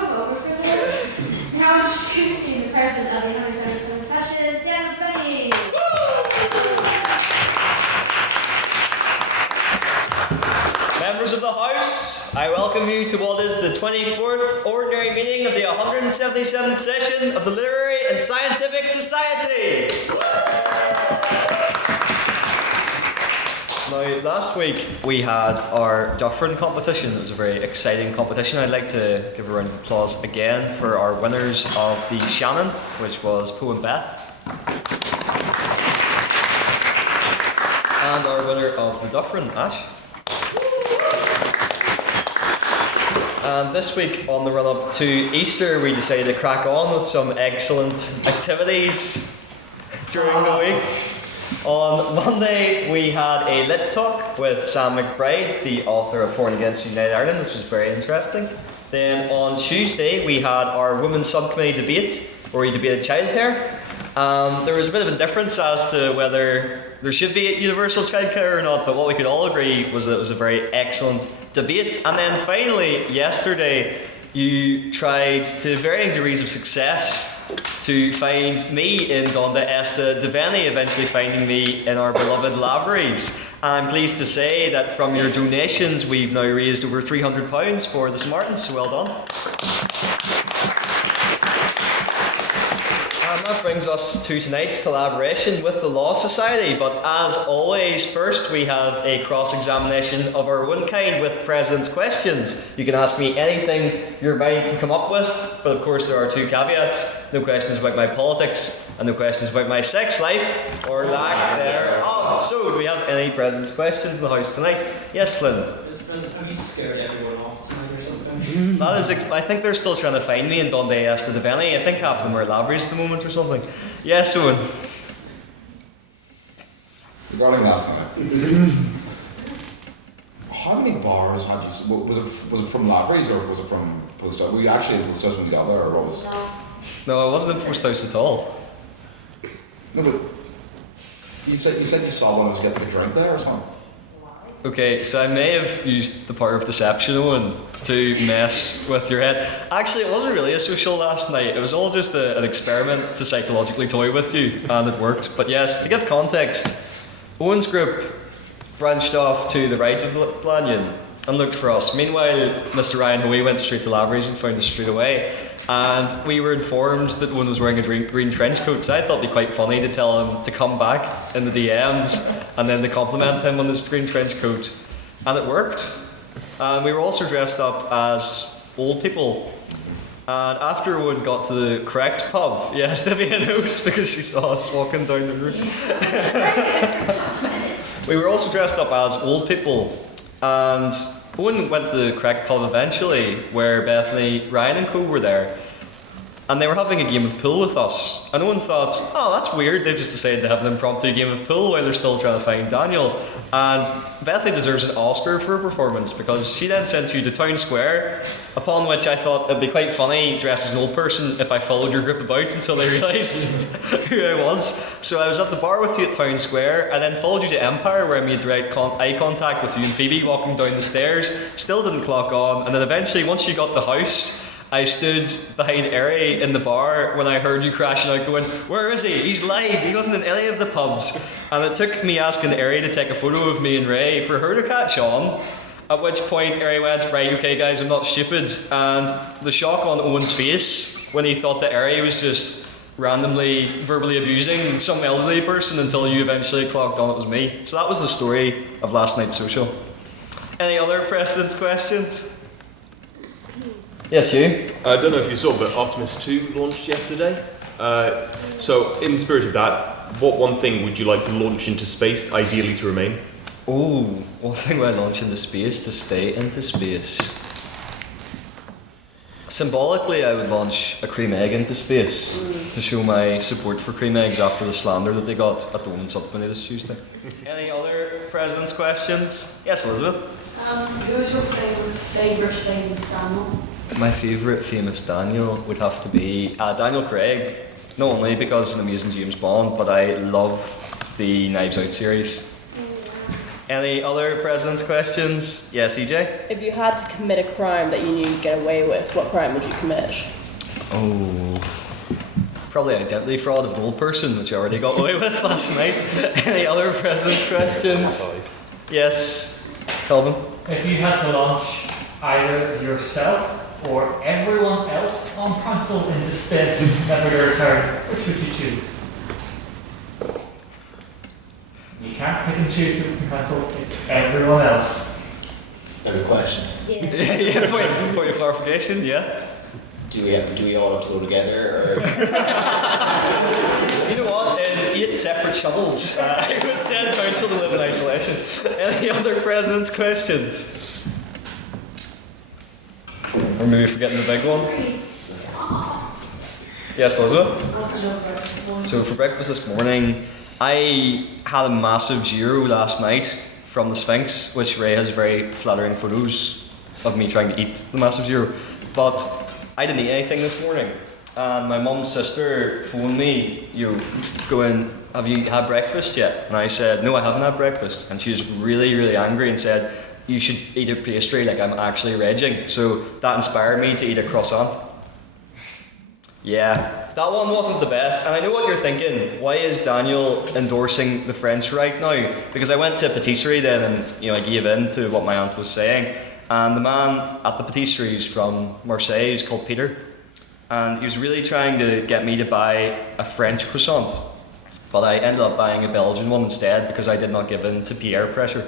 come over for this. Now I'm introducing the president of the 177th session, Dan Penny. Members of the House, I welcome you to what is the 24th Ordinary Meeting of the 177th Session of the Literary and Scientific Society. Now, last week we had our Dufferin competition. It was a very exciting competition. I'd like to give a round of applause again for our winners of the Shannon, which was Poe and Beth, and our winner of the Dufferin, Ash. And this week, on the run-up to Easter, we decided to crack on with some excellent activities during the week. On Monday, we had a lit talk with Sam McBride, the author of For and Against United Ireland, which was very interesting. Then on Tuesday, we had our Women's Subcommittee debate, where we debated childcare. There was a bit of a difference as to whether there should be universal childcare or not, but what we could all agree was that it was a very excellent debate. And then finally, yesterday, you tried to varying degrees of success to find me in Donda Esta Dhivyah, eventually finding me in our beloved Laveries. I'm pleased to say that from your donations, we've now raised over £300 for the Smartens, so well done. And that brings us to tonight's collaboration with the Law Society. But as always, first we have a cross-examination of our own kind with President's Questions. You can ask me anything your mind can come up with, but of course there are two caveats. No questions about my politics, and no questions about my sex life, or lack thereof. So, do we have any President's Questions in the House tonight? Yes, Flynn? Have you scared everyone off tonight or something? That is, I think they're still trying to find me in Donda Esta Dhivyah. I think half of them are at Laveries at the moment or something. Yes, Eóin. Regarding last night, how many bars had you? Was it from Laveries or was it from Post House? Were you actually in Post House when you got there, or was? No, I wasn't in Post House at all. No, but you said you saw one was getting a drink there or something. Okay, so I may have used the power of deception, Eóin, to mess with your head. Actually, it wasn't really a social last night. It was all just an experiment to psychologically toy with you, and it worked. But yes, to give context, Eóin's group branched off to the right of the Lanyon and looked for us. Meanwhile, Mr. Ryan Hoey went straight to Laveries and found us straight away. And we were informed that Eóin was wearing a green trench coat, so I thought it'd be quite funny to tell him to come back in the DMs and then to compliment him on his green trench coat. And it worked. And we were also dressed up as old people. And after Eóin got to the correct pub, yes, Dhivyah knows because she saw us walking down the road. We were also dressed up as old people. And Eóin went to the correct pub eventually, where Bethany, Ryan and co were there, and they were having a game of pool with us. And Eóin thought, oh, that's weird, they've just decided to have an impromptu game of pool while they're still trying to find Daniel. And Bethany deserves an Oscar for her performance, because she then sent you to Town Square, upon which I thought it'd be quite funny, dressed as an old person, if I followed your group about until they realised who I was. So I was at the bar with you at Town Square, and then followed you to Empire, where I made direct eye contact with you and Phoebe walking down the stairs. Still didn't clock on, and then eventually, once you got to house, I stood behind Eri in the bar when I heard you crashing out going, where is he? He's lied, he wasn't in any of the pubs. And it took me asking Eri to take a photo of me and Ray for her to catch on, at which point Eri went, right, okay guys, I'm not stupid. And the shock on Eóin's face when he thought that Eri was just randomly verbally abusing some elderly person until you eventually clocked on it was me. So that was the story of last night's social. Any other President's Questions? Yes, you. I don't know if you saw, but Artemis 2 launched yesterday. So, in the spirit of that, what one thing would you like to launch into space, ideally to remain? Oh, one thing would I launch into space to stay into space? Symbolically, I would launch a cream egg into space to show my support for cream eggs after the slander that they got at the Women's Subcommittee this Tuesday. Any other President's Questions? Yes, Elizabeth? Who's your favourite famous Daniel? My favourite famous Daniel would have to be Daniel Craig. Not only because he's an amazing James Bond, but I love the Knives Out series. Any other president's questions? Yes, EJ? If you had to commit a crime that you knew you'd get away with, what crime would you commit? Oh. Probably identity fraud of an old person, which I already got away with last night. Any other president's questions? Yes, Calvin? If you had to launch either yourself or everyone else on council into space never to return, which would you choose? You can't pick and choose people from council, it's everyone else. Every question. Yeah. Yeah, point of clarification, yeah. Do we all have to go together, or You know what? In 8 separate shuttles, I would send council to live in isolation. Any other president's questions? Or maybe forgetting the big one? Yes, Elizabeth? So for breakfast this morning, I had a massive gyro last night from the Sphinx, which Ray has very flattering photos of me trying to eat the massive gyro. But I didn't eat anything this morning. And my mum's sister phoned me, going, have you had breakfast yet? And I said, no, I haven't had breakfast. And she was really, really angry and said, you should eat a pastry, like I'm actually raging. So that inspired me to eat a croissant. Yeah, that one wasn't the best. And I know what you're thinking. Why is Daniel endorsing the French right now? Because I went to a patisserie then and I gave in to what my aunt was saying. And the man at the patisserie is from Marseille, he's called Peter. And he was really trying to get me to buy a French croissant. But I ended up buying a Belgian one instead because I did not give in to peer pressure.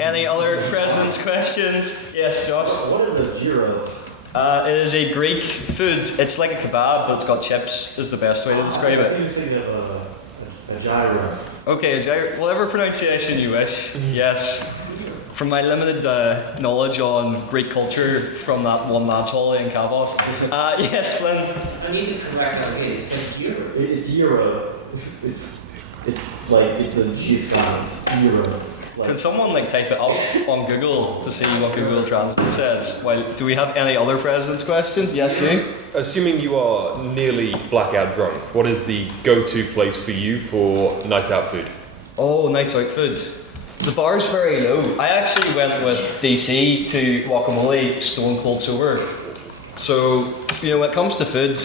Any other president's questions? Yes, Josh? What is a gyro? It is a Greek food. It's like a kebab, but it's got chips, is the best way to describe I it. think of a gyro. Okay, a gyro, whatever pronunciation you wish. Yes. From my limited knowledge on Greek culture from that one lads holiday in Kavos. Yes, Flynn? I need to correct that. Okay, it's a euro. It's euro. It's like the G sounds. Euro. Can someone type it up on Google to see what Google Translate says? Well, do we have any other president's questions? Yes, you? Assuming you are nearly blackout drunk, what is the go-to place for you for night out food? Oh, nights out food. The bar's very low. I actually went with DC to guacamole stone cold sober. So, when it comes to food,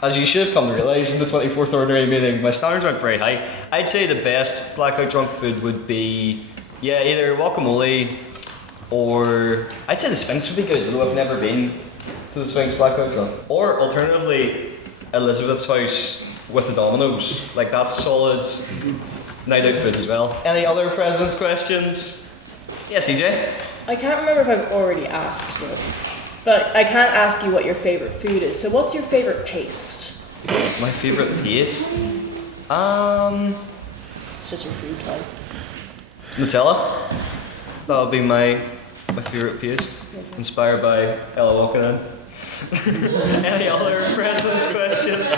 as you should have come to realise in the 24th Ordinary Meeting, my standards aren't very high. I'd say the best blackout drunk food would be, either guacamole or I'd say the Sphinx would be good, although I've never been to the Sphinx blackout drunk. Or alternatively, Elizabeth's house with the Dominoes. That's solid night out food as well. Any other president's questions? Yes, EJ? I can't remember if I've already asked this, but I can't ask you what your favourite food is. So what's your favourite paste? My favourite paste? It's just your food type. Nutella. That would be my favourite paste. Inspired by Ella Walking In. Any other president's questions?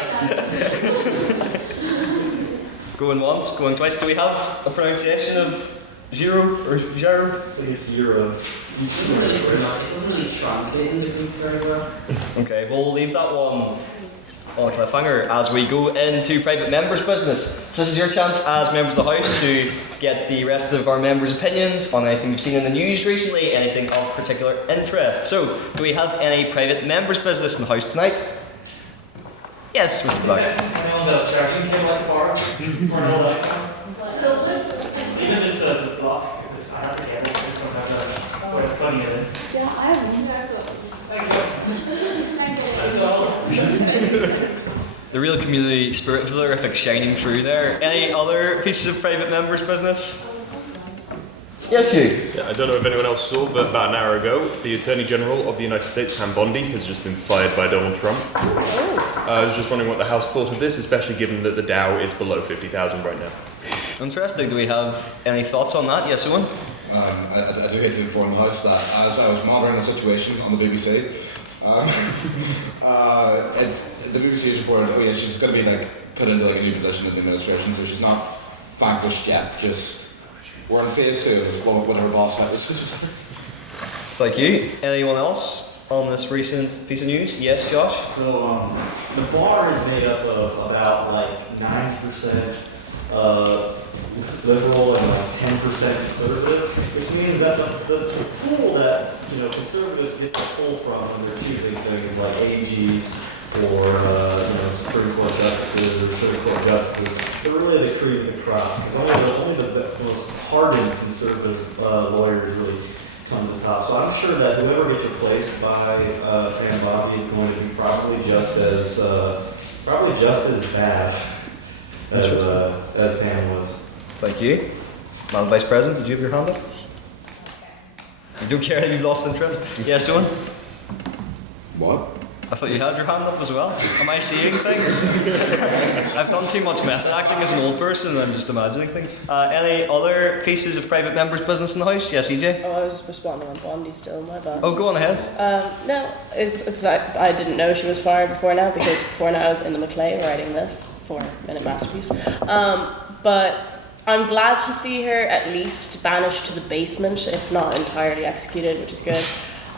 Going once, going twice. Do we have a pronunciation of gyro or gyro? I think it's euro. It doesn't really translate into Greek very well. Okay, well we'll leave that one on a cliffhanger as we go into private members' business. So this is your chance as members of the House to get the rest of our members' opinions on anything you've seen in the news recently, anything of particular interest. So, do we have any private members' business in the House tonight? Yes, Mr. Black. Anyone got a charging cable at the bar? For an old iPhone? Even just the block, because I have the cable, I just don't have the plugging it in. Yeah, I have one. The real community spirit valorific shining through there. Any other pieces of private members' business? Yes, you. Yeah, I don't know if anyone else saw, but about an hour ago, the Attorney General of the United States, Pam Bondi, has just been fired by Donald Trump. I was just wondering what the House thought of this, especially given that the Dow is below 50,000 right now. Interesting. Do we have any thoughts on that? Yes, Eóin? I do hate to inform the House that as I was monitoring the situation on the BBC, the BBC has reported, she's going to be put into a new position in the administration, so she's not vanquished yet. Just we're in phase 2, whatever boss that is. Thank you. Anyone else on this recent piece of news? Yes, Josh. So the bar is made up of about 90% liberal and like 10% conservative, which means that the pool that conservatives get to pull from when they're choosing things like AGs or Supreme Court justices or Supreme Court justices, they're really the cream of the crop. Because only the most hardened conservative lawyers really come to the top. So I'm sure that whoever gets replaced by Pam Bondi is going to be probably just as bad as Pam was. Thank you. Madam Vice President, did you have your hand up? You don't care that you've lost interest? Yes, Eóin? What? I thought you had your hand up as well. Am I seeing things? I've done too much method acting as an old person and I'm just imagining things. Any other pieces of private members' business in the house? Yes, EJ? Oh, I was just responding on Bondi still, my bad. Oh, go on ahead. No, it's I didn't know she was fired before now because before now I was in the Maclay writing this 4-minute masterpiece. But I'm glad to see her at least banished to the basement, if not entirely executed, which is good.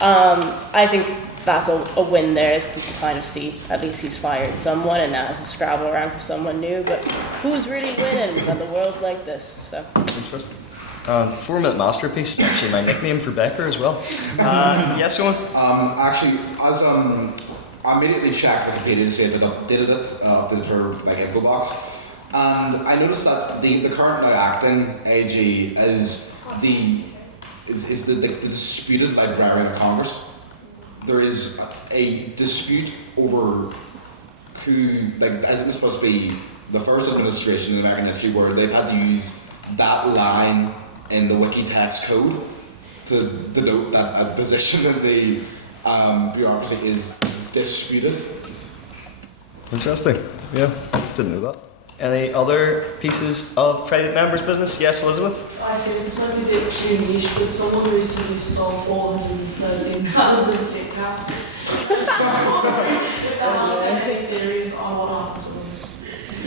I think that's a win there, is to kind of see at least he's fired someone and now has to scrabble around for someone new. But who's really winning when the world's like this? So interesting. 4-minute masterpiece is actually my nickname for Becker as well. Yes, Eóin? Actually, as I immediately checked Wikipedia to see if it updated her info box, and I noticed that the current now acting AG is the disputed Librarian of Congress. There is a dispute over who, isn't this supposed to be the first administration in American history where they've had to use that line in the wiki text code to denote that a position in the bureaucracy is disputed. Interesting. Yeah, didn't know that. Any other pieces of private members' business? Yes, Elizabeth? I think this might be a bit too niche, but someone recently stole 413,000 Kit Kats. If that has any theories on what happened to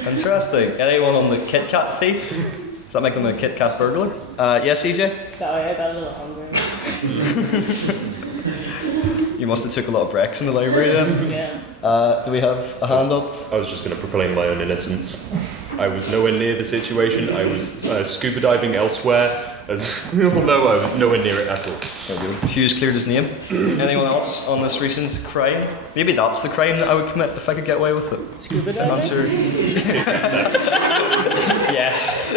them. Interesting. Anyone on the Kit Kat thief? Does that make them a Kit Kat burglar? Yes, EJ? sorry, I got a little hungry. You must have took a lot of breaks in the library then. Yeah. Do we have a hand up? I was just going to proclaim my own innocence. I was nowhere near the situation. I was scuba diving elsewhere, as we all know. I was nowhere near it at all. There we go. Hugh's cleared his name. Anyone else on this recent crime? Maybe that's the crime that I would commit if I could get away with it. Scuba To diving? answer. Yes.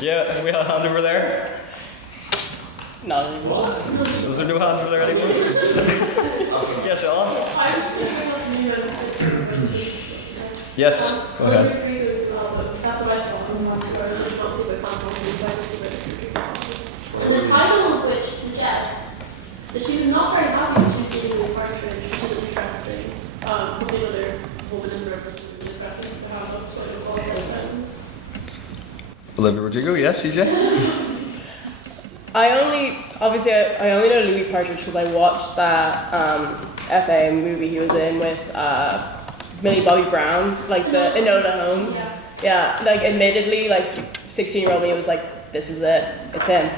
Yeah, we had a hand over there. Not anymore. Was there no hand over there anymore? Yes, Ellen? Yes, go ahead. And the title of which suggests that she was not very happy when she was dealing with partridge, which is interesting. Probably another woman in purpose would be interesting to have a sort of all things. Olivia Rodrigo, yes, CJ? I only know Louis Partridge because I watched that FA movie he was in with Millie Bobby Brown, like the Enola Holmes. Yeah, like admittedly, like 16-year-old me was like, this is it, it's him.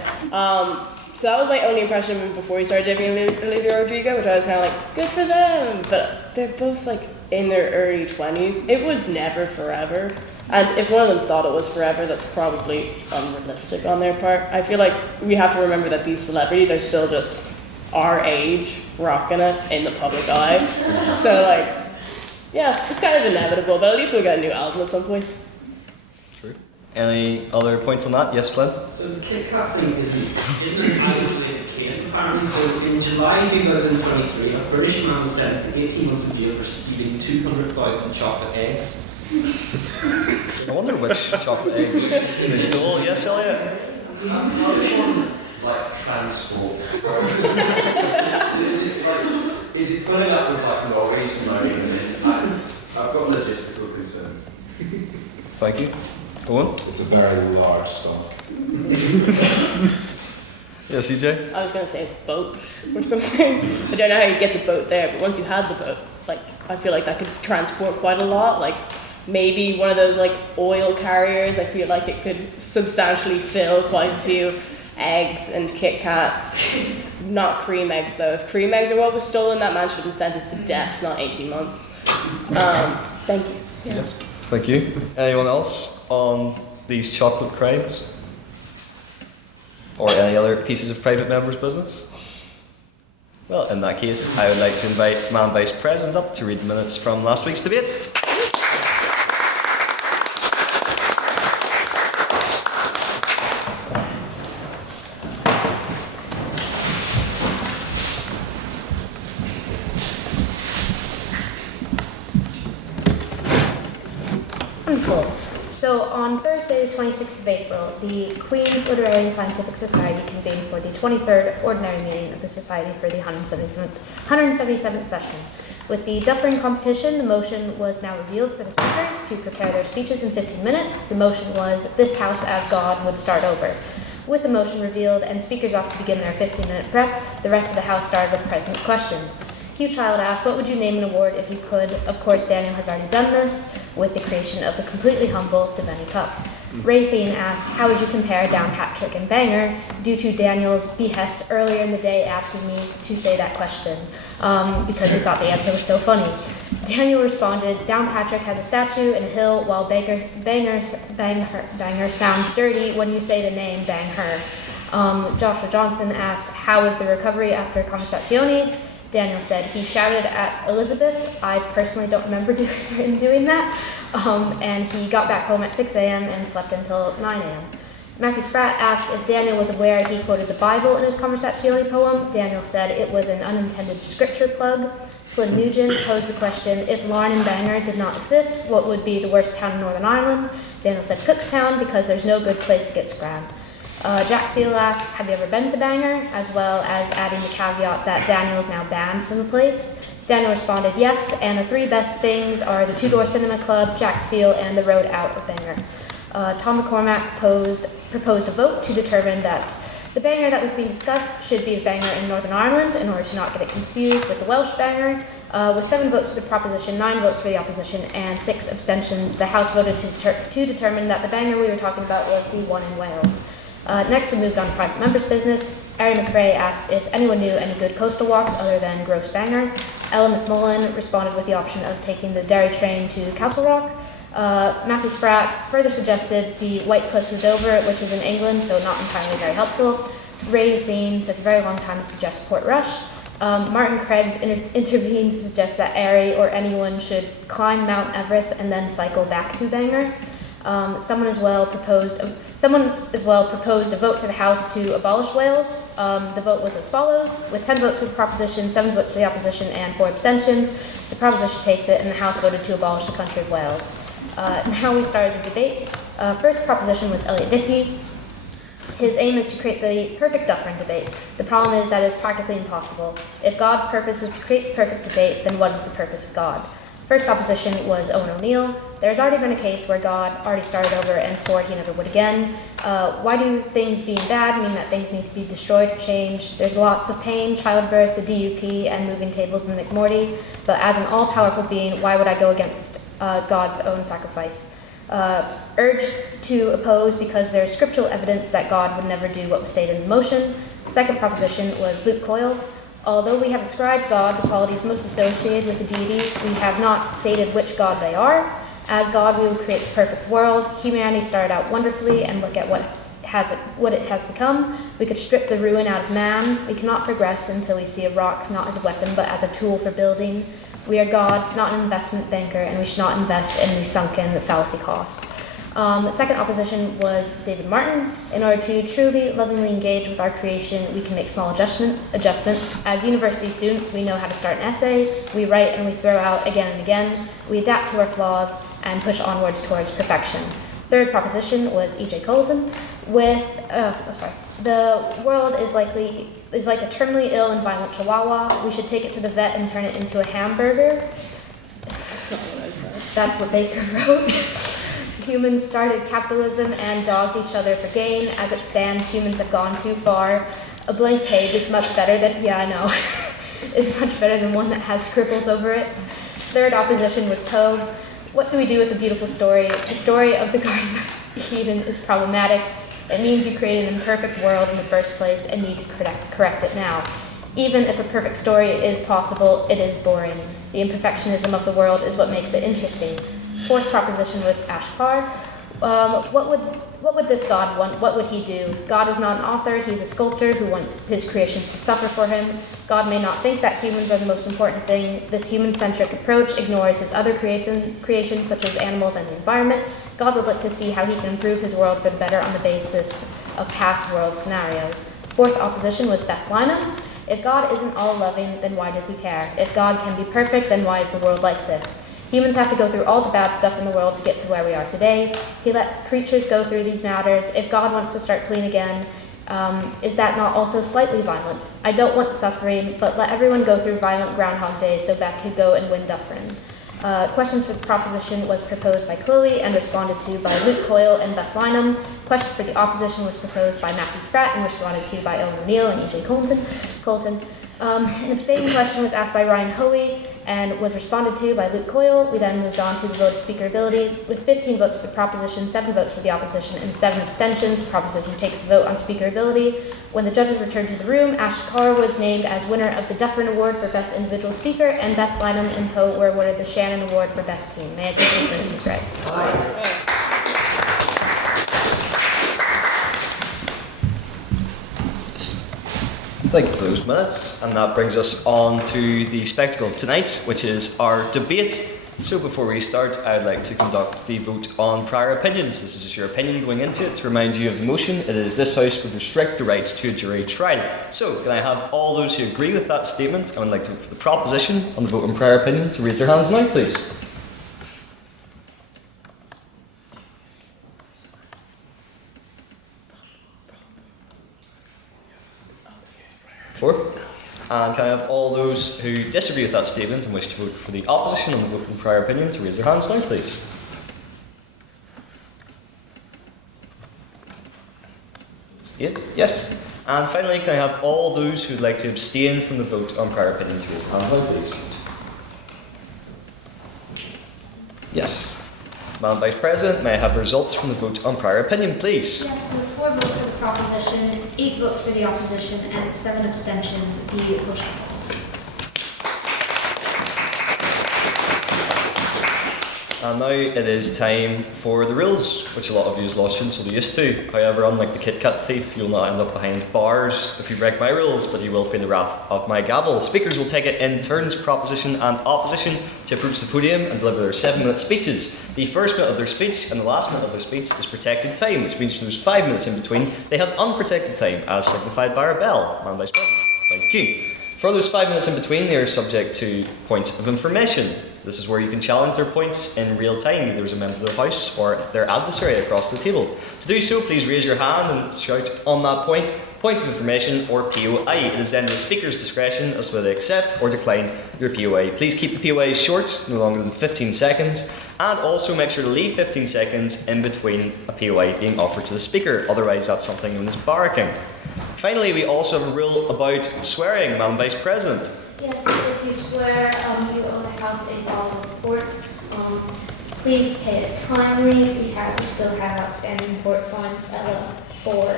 So that was my only impression of him before he started dating Olivia Rodrigo, which I was kind of like, good for them. But they're both like in their early 20s. It was never forever. And if one of them thought it was forever, that's probably unrealistic on their part. I feel like we have to remember that these celebrities are still just our age, rocking it in the public eye. So like, yeah, it's kind of inevitable, but at least we'll get a new album at some point. True. Any other points on that? Yes, Flynn? So the Kit Kat thing isn't an isolated case apparently. So in July 2023, a British man was sentenced to 18 months in jail for stealing 200,000 chocolate eggs. I wonder which chocolate eggs they stole. Yes, Elliot? How does one transport? is it putting up with lorries and I've got logistical concerns. Thank you. Owen? It's a very large stock. Yes, EJ? I was going to say boat or something. I don't know how you get the boat there, but once you had the boat, I feel like that could transport quite a lot. Maybe one of those oil carriers, I feel like it could substantially fill quite a few eggs and Kit Kats. Not cream eggs though. If cream eggs are what was stolen, that man should have been sentenced to death, not 18 months. Thank you. Yes. Thank you. Anyone else on these chocolate crimes? Or any other pieces of private members' business? Well, in that case, I would like to invite Man Vice President up to read the minutes from last week's debate. Wonderful. So on Thursday, the 26th of April, the Queen's Literary and Scientific Society convened for the 23rd Ordinary Meeting of the Society for the 177th session. With the duffering competition, the motion was now revealed for the speakers to prepare their speeches in 15 minutes. The motion was, "This House as God would start over." With the motion revealed and speakers off to begin their 15-minute prep, the rest of the House started with President's questions. Hugh Child asked, "What would you name an award if you could?" Of course, Daniel has already done this with the creation of the completely humble Dhivyah Cup. Ray Thien asked, "How would you compare Downpatrick and Banger?" due to Daniel's behest earlier in the day asking me to say that question because he thought the answer was so funny. Daniel responded, "Downpatrick has a statue and a hill, while Banger sounds dirty when you say the name Bang Her." Joshua Johnson asked, "How was the recovery after Conversazione?" Daniel said he shouted at Elizabeth. I personally don't remember him doing that. And he got back home at 6 a.m. and slept until 9 a.m. Matthew Spratt asked if Daniel was aware he quoted the Bible in his Conversazione poem. Daniel said it was an unintended scripture plug. Flynn Nugent posed the question, if Larne and Bangor did not exist, what would be the worst town in Northern Ireland? Daniel said Cookstown because there's no good place to get scram. Jack Steele asked, have you ever been to Bangor? As well as adding the caveat that Daniel is now banned from the place. Daniel responded, yes, and the three best things are the Two Door Cinema Club, Jack Steele, and the road out of Bangor. Tom McCormack proposed a vote to determine that the Bangor that was being discussed should be a Bangor in Northern Ireland in order to not get it confused with the Welsh Bangor. With 7 votes for the proposition, 9 votes for the opposition, and 6 abstentions, the House voted to determine that the Bangor we were talking about was the one in Wales. Next, we moved on to private members' business. Ari McRae asked if anyone knew any good coastal walks other than Gross Bangor. Ella McMullen responded with the option of taking the Derry train to Castle Rock. Matthew Spratt further suggested the White Cliffs of Dover, which is in England, so not entirely very helpful. Ray Thien took a very long time to suggest Port Rush. Martin Craig's intervened to suggest that Ari or anyone should climb Mount Everest and then cycle back to Bangor. Someone as well proposed a vote to the House to abolish Wales. The vote was as follows: with 10 votes for the proposition, 7 votes for the opposition, and 4 abstentions. The proposition takes it, and the House voted to abolish the country of Wales. Now we started the debate. First proposition was Elliot Dhivyah. His aim is to create the perfect Dufferin debate. The problem is that it's practically impossible. If God's purpose is to create the perfect debate, then what is the purpose of God? First opposition was Eoin O'Neill. There's already been a case where God already started over and swore he never would again. Why do things being bad mean that things need to be destroyed or changed? There's lots of pain, childbirth, the DUP, and moving tables in McMorty. But as an all-powerful being, why would I go against God's own sacrifice? Urged to oppose because there's scriptural evidence that God would never do what was stated in the motion. Second proposition was Luke Coyle. Although we have ascribed God the qualities most associated with the deities, we have not stated which God they are. As God, we will create the perfect world. Humanity started out wonderfully, and look at what it has become. We could strip the ruin out of man. We cannot progress until we see a rock not as a weapon, but as a tool for building. We are God, not an investment banker, and we should not invest in the sunken fallacy cost. The second opposition was David Martin. In order to truly lovingly engage with our creation, we can make small adjustments. As university students, we know how to start an essay, we write and we throw out again and again, we adapt to our flaws and push onwards towards perfection. Third proposition was E.J. Culleton. The world is like a terminally ill and violent chihuahua. We should take it to the vet and turn it into a hamburger. That's what Baker wrote. Humans started capitalism and dogged each other for gain. As it stands, humans have gone too far. A blank page is much better than, is much better than one that has scribbles over it. Third opposition was Poe. What do we do with the beautiful story? The story of the Garden of Eden is problematic. It means you created an imperfect world in the first place and need to correct it now. Even if a perfect story is possible, it is boring. The imperfectionism of the world is what makes it interesting. Fourth proposition was Ashpar. What would this God want? What would he do? God is not an author, he's a sculptor who wants his creations to suffer for him. God may not think that humans are the most important thing. This human-centric approach ignores his other creations such as animals and the environment. God would look to see how he can improve his world for the better on the basis of past world scenarios. Fourth opposition was Bethlehem. If God isn't all-loving, then why does he care? If God can be perfect, then why is the world like this? Humans have to go through all the bad stuff in the world to get to where we are today. He lets creatures go through these matters. If God wants to start clean again, is that not also slightly violent? I don't want suffering, but let everyone go through violent Groundhog Day so Beth could go and win Dufferin. Questions for the proposition was proposed by Chloe and responded to by Luke Coyle and Beth Lynham. Question for the opposition was proposed by Matthew Spratt and responded to by Eóin O'Neill and E.J. Culleton. An abstaining question was asked by Ryan Hoey and was responded to by Luke Coyle. We then moved on to the vote of speakerability. With 15 votes for the proposition, 7 votes for the opposition, and 7 abstentions, the proposition takes the vote on speakerability. When the judges returned to the room, Ash Carr was named as winner of the Dufferin Award for Best Individual Speaker, and Beth Lynham and Poe were awarded the Shannon Award for Best Team. May I take these minutes as read? Thank you for those minutes, and that brings us on to the spectacle of tonight, which is our debate. So before we start, I'd like to conduct the vote on prior opinions. This is just your opinion going into it. To remind you of the motion, it is this House would restrict the right to a jury trial. So can I have all those who agree with that statement and would like to vote for the proposition on the vote on prior opinion to raise their hands now, please? 4. And can I have all those who disagree with that statement and wish to vote for the opposition on the vote in prior opinion to raise their hands now, please? 8. Yes. And finally, can I have all those who would like to abstain from the vote on prior opinion to raise their hands now, please? Yes. Madam Vice President, may I have the results from the vote on prior opinion, please? Yes, with 4 votes for the proposition, 8 votes for the opposition, and 7 abstentions, the motion falls. And now it is time for the rules, which a lot of you as law students will be used to. However, unlike the Kit Kat thief, you'll not end up behind bars if you break my rules, but you will feel the wrath of my gavel. Speakers will take it in turns, proposition and opposition, to approach the podium and deliver their 7-minute speeches. The first minute of their speech and the last minute of their speech is protected time, which means for those 5 minutes in between, they have unprotected time, as signified by our bell. Madam Vice President, thank you. For those 5 minutes in between, they are subject to points of information. This is where you can challenge their points in real time, either as a member of the House or their adversary across the table. To do so, please raise your hand and shout on that point of information, or POI. It is then the Speaker's discretion as to whether they accept or decline your POI. Please keep the POI short, no longer than 15 seconds, and also make sure to leave 15 seconds in between a POI being offered to the Speaker, otherwise that's something known as barracking. Finally, we also have a rule about swearing, Madam Vice President. Yes, if you swear you owe the House a ball of court, please pay it timely. We still have outstanding court fines. Ella for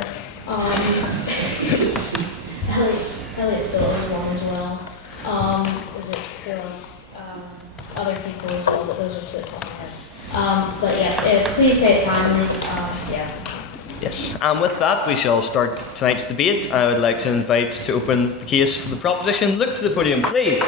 Elliot still owes one as well. There was other people as well, but those are 2 at the top of my head. But yes, please pay it timely. Yes, and with that, we shall start tonight's debate. I would like to invite to open the case for the proposition. Look to the podium, please.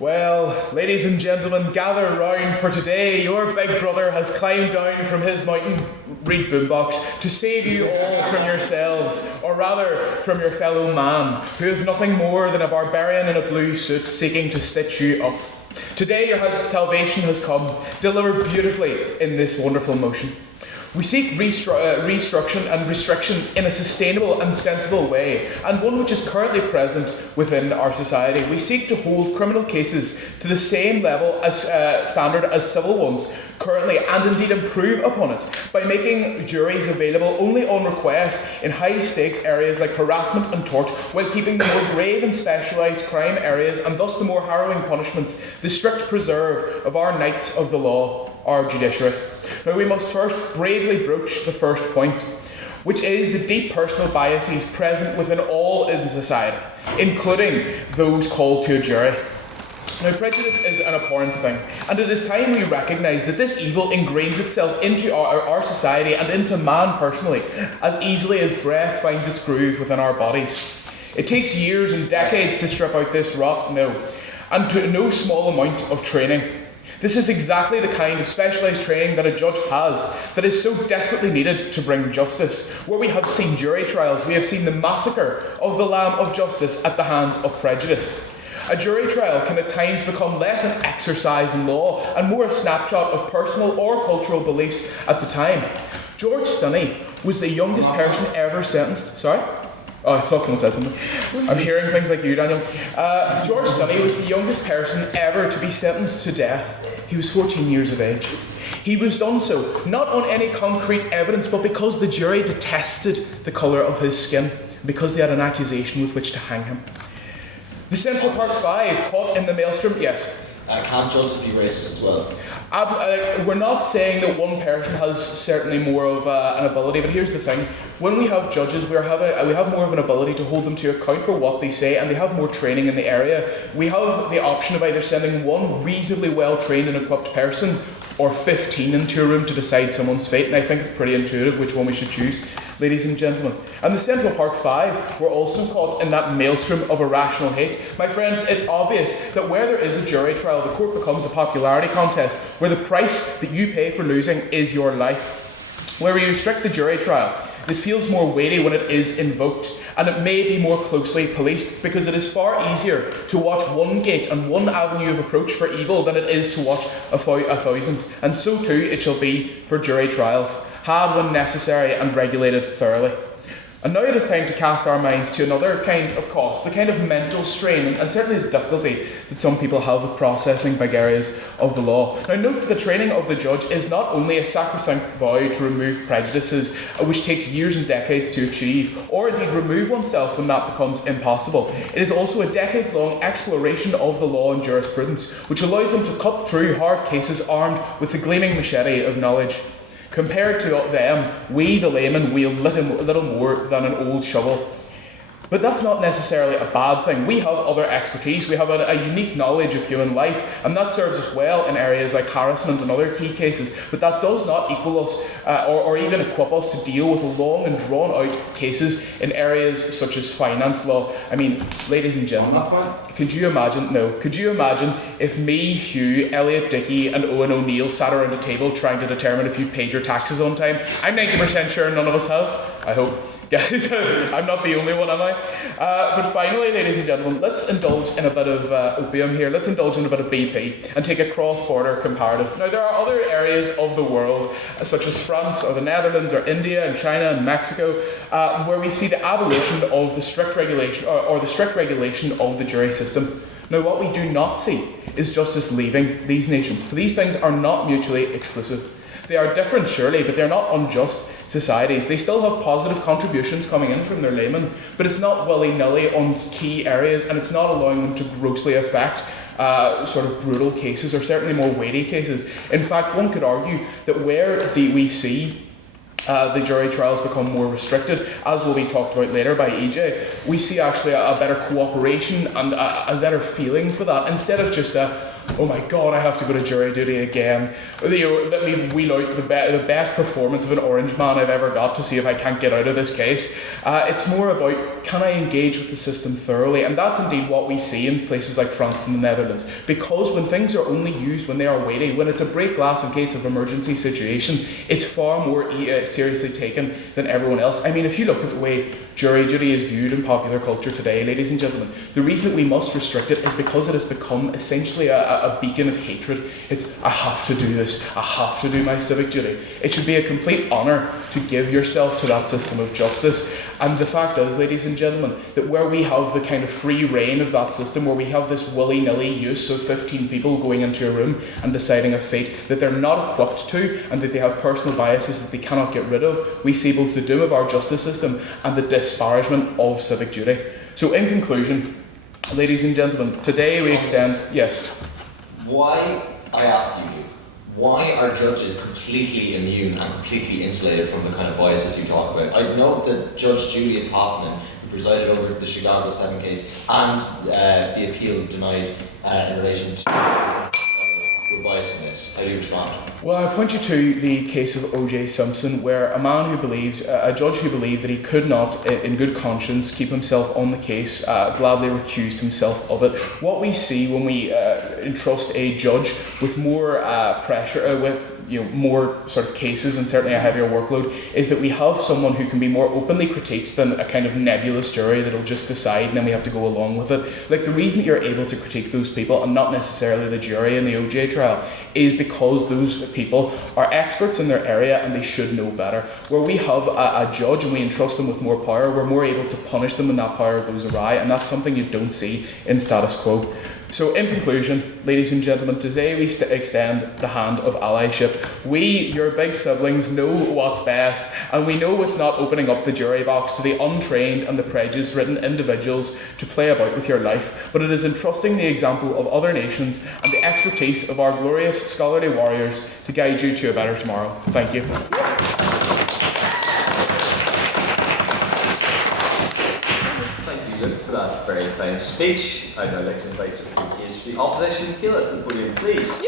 Well, ladies and gentlemen, gather round, for today your big brother has climbed down from his mountain reed boombox to save you all from yourselves, or rather from your fellow man, who is nothing more than a barbarian in a blue suit seeking to stitch you up. Today your salvation has come, delivered beautifully in this wonderful motion. We seek restructuring and restriction in a sustainable and sensible way, and one which is currently present within our society. We seek to hold criminal cases to the same level as standard as civil ones, currently, and indeed improve upon it by making juries available only on request in high stakes areas like harassment and tort, while keeping the more grave and specialised crime areas, and thus the more harrowing punishments, the strict preserve of our knights of the law, our judiciary. Now we must first bravely broach the first point, which is the deep personal biases present within all in society, including those called to a jury. Now, prejudice is an abhorrent thing, and it is time we recognise that this evil ingrains itself into our society and into man personally, as easily as breath finds its groove within our bodies. It takes years and decades to strip out this rot, and to no small amount of training. This is exactly the kind of specialised training that a judge has, that is so desperately needed to bring justice. Where we have seen jury trials, we have seen the massacre of the Lamb of Justice at the hands of prejudice. A jury trial can at times become less an exercise in law and more a snapshot of personal or cultural beliefs at the time. George Stunney was the youngest person ever sentenced. Sorry? Oh, I thought someone said something. I'm hearing things like you, Daniel. George Stunney was the youngest person ever to be sentenced to death. He was 14 years of age. He was done so, not on any concrete evidence, but because the jury detested the colour of his skin, because they had an accusation with which to hang him. The Central Park Five, caught in the maelstrom, yes? Can't judges be racist as well? We're not saying that one person has certainly more of an ability, but here's the thing. When we have judges, we have more of an ability to hold them to account for what they say, and they have more training in the area. We have the option of either sending one reasonably well-trained and equipped person or 15 into a room to decide someone's fate, and I think it's pretty intuitive which one we should choose, ladies and gentlemen. And the Central Park Five were also caught in that maelstrom of irrational hate. My friends, it's obvious that where there is a jury trial, the court becomes a popularity contest, where the price that you pay for losing is your life. Where we restrict the jury trial, it feels more weighty when it is invoked, and it may be more closely policed, because it is far easier to watch one gate and one avenue of approach for evil than it is to watch a thousand. And so too it shall be for jury trials, had when necessary and regulated thoroughly. And now it is time to cast our minds to another kind of cost, the kind of mental strain and certainly the difficulty that some people have with processing big areas of the law. Now note that the training of the judge is not only a sacrosanct vow to remove prejudices, which takes years and decades to achieve, or indeed remove oneself when that becomes impossible. It is also a decades-long exploration of the law and jurisprudence, which allows them to cut through hard cases armed with the gleaming machete of knowledge. Compared to them, we, the laymen, wield little more than an old shovel. But that's not necessarily a bad thing. We have other expertise, we have a unique knowledge of human life, and that serves us well in areas like harassment and other key cases, but that does not equal us or even equip us to deal with long and drawn out cases in areas such as finance law. I mean, ladies and gentlemen, could you imagine if me, Hugh, Elliot Dickey and Owen O'Neill sat around a table trying to determine if you paid your taxes on time? I'm 90% sure none of us have, I hope. Guys, I'm not the only one, am I? But finally, ladies and gentlemen, let's indulge in a bit of opium here. Let's indulge in a bit of BP and take a cross-border comparative. Now, there are other areas of the world, such as France or the Netherlands or India and China and Mexico, where we see the abolition of the strict regulation or the strict regulation of the jury system. Now, what we do not see is justice leaving these nations, for these things are not mutually exclusive. They are different, surely, but they're not unjust societies. They still have positive contributions coming in from their laymen, but it's not willy-nilly on key areas, and it's not allowing them to grossly affect sort of brutal cases, or certainly more weighty cases. In fact, one could argue that where we see the jury trials become more restricted, as will be talked about later by EJ, we see actually a better cooperation and a better feeling for that, instead of just oh my god, I have to go to jury duty again. Let me wheel out the best performance of an orange man I've ever got to see if I can't get out of this case. It's more about, can I engage with the system thoroughly? And that's indeed what we see in places like France and the Netherlands. Because when things are only used when they are weighty, when it's a break glass in case of emergency situation, it's far more seriously taken than everyone else. I mean, if you look at the way jury duty is viewed in popular culture today, ladies and gentlemen, the reason that we must restrict it is because it has become essentially a beacon of hatred. It's, I have to do this, I have to do my civic duty. It should be a complete honour to give yourself to that system of justice, And the fact is, ladies and gentlemen, that where we have the kind of free reign of that system, where we have this willy-nilly use of 15 people going into a room and deciding a fate that they're not equipped to, and that they have personal biases that they cannot get rid of, we see both the doom of our justice system and the disparagement of civic duty. So in conclusion, ladies and gentlemen, today we extend... Yes? Why, I ask you, why are judges completely immune and completely insulated from the kind of biases you talk about? I note that Judge Julius Hoffman, who presided over the Chicago 7 case, and the appeal denied in relation to were biased in this. How do you respond? Well, I point you to the case of O.J. Simpson, where a man who believed, a judge who believed that he could not, in good conscience, keep himself on the case, gladly recused himself of it. What we see when we entrust a judge with more pressure, with more sort of cases and certainly a heavier workload, is that we have someone who can be more openly critiqued than a kind of nebulous jury that'll just decide and then we have to go along with it. Like, the reason that you're able to critique those people and not necessarily the jury in the OJ trial is because those people are experts in their area and they should know better. Where we have a judge and we entrust them with more power, we're more able to punish them when that power goes awry, and that's something you don't see in status quo. So in conclusion, ladies and gentlemen, today we extend the hand of allyship. We, your big siblings, know what's best, and we know it's not opening up the jury box to the untrained and the prejudice-ridden individuals to play about with your life, but it is entrusting the example of other nations and the expertise of our glorious scholarly warriors to guide you to a better tomorrow. Thank you. For that very fine speech, I'd now like to invite the case for the opposition, Kíla, to the podium, please.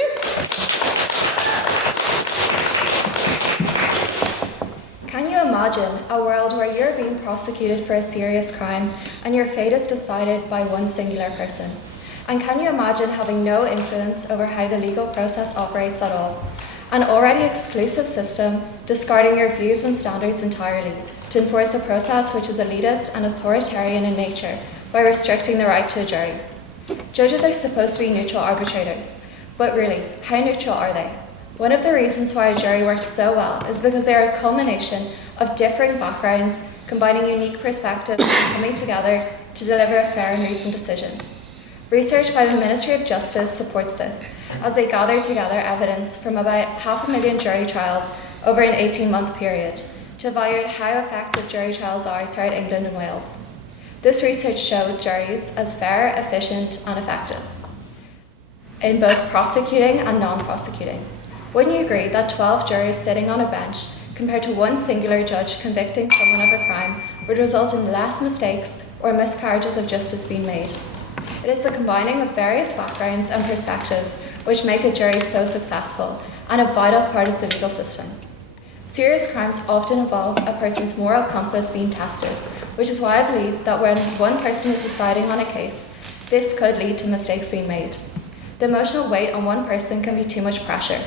Can you imagine a world where you're being prosecuted for a serious crime and your fate is decided by one singular person? And can you imagine having no influence over how the legal process operates at all? An already exclusive system discarding your views and standards entirely to enforce a process which is elitist and authoritarian in nature by restricting the right to a jury. Judges are supposed to be neutral arbitrators, but really, how neutral are they? One of the reasons why a jury works so well is because they are a culmination of differing backgrounds, combining unique perspectives and coming together to deliver a fair and reasoned decision. Research by the Ministry of Justice supports this, as they gather together evidence from about 500,000 jury trials over an 18-month period, to evaluate how effective jury trials are throughout England and Wales. This research showed juries as fair, efficient, and effective in both prosecuting and non-prosecuting. Wouldn't you agree that 12 juries sitting on a bench compared to one singular judge convicting someone of a crime would result in less mistakes or miscarriages of justice being made? It is the combining of various backgrounds and perspectives which make a jury so successful and a vital part of the legal system. Serious crimes often involve a person's moral compass being tested, which is why I believe that when one person is deciding on a case, this could lead to mistakes being made. The emotional weight on one person can be too much pressure.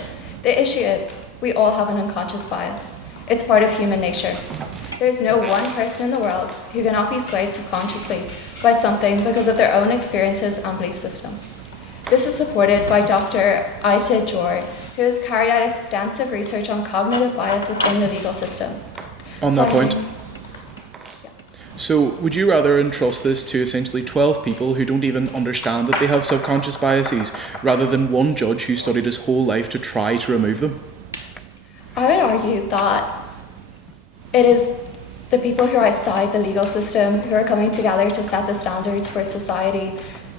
The issue is, we all have an unconscious bias. It's part of human nature. There is no one person in the world who cannot be swayed subconsciously by something because of their own experiences and belief system. This is supported by Dr. Aita Jor, who has carried out extensive research on cognitive bias within the legal system. On that point. So, would you rather entrust this to essentially 12 people who don't even understand that they have subconscious biases, rather than one judge who studied his whole life to try to remove them? I would argue that it is the people who are outside the legal system who are coming together to set the standards for society,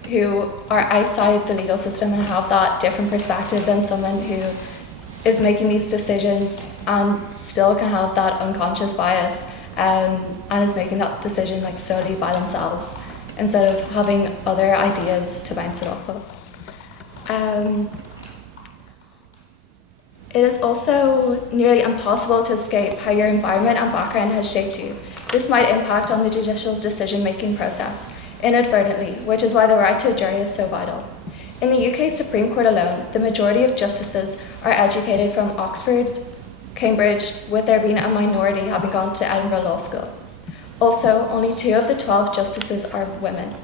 who are outside the legal system and have that different perspective than someone who is making these decisions and still can have that unconscious bias and is making that decision like solely by themselves instead of having other ideas to bounce it off of. It is also nearly impossible to escape how your environment and background has shaped you. This might impact on the judicial decision-making process inadvertently, which is why the right to a jury is so vital. In the UK Supreme Court alone, the majority of justices are educated from Oxford, Cambridge, with there being a minority having gone to Edinburgh Law School. Also, only 2 of the 12 justices are women.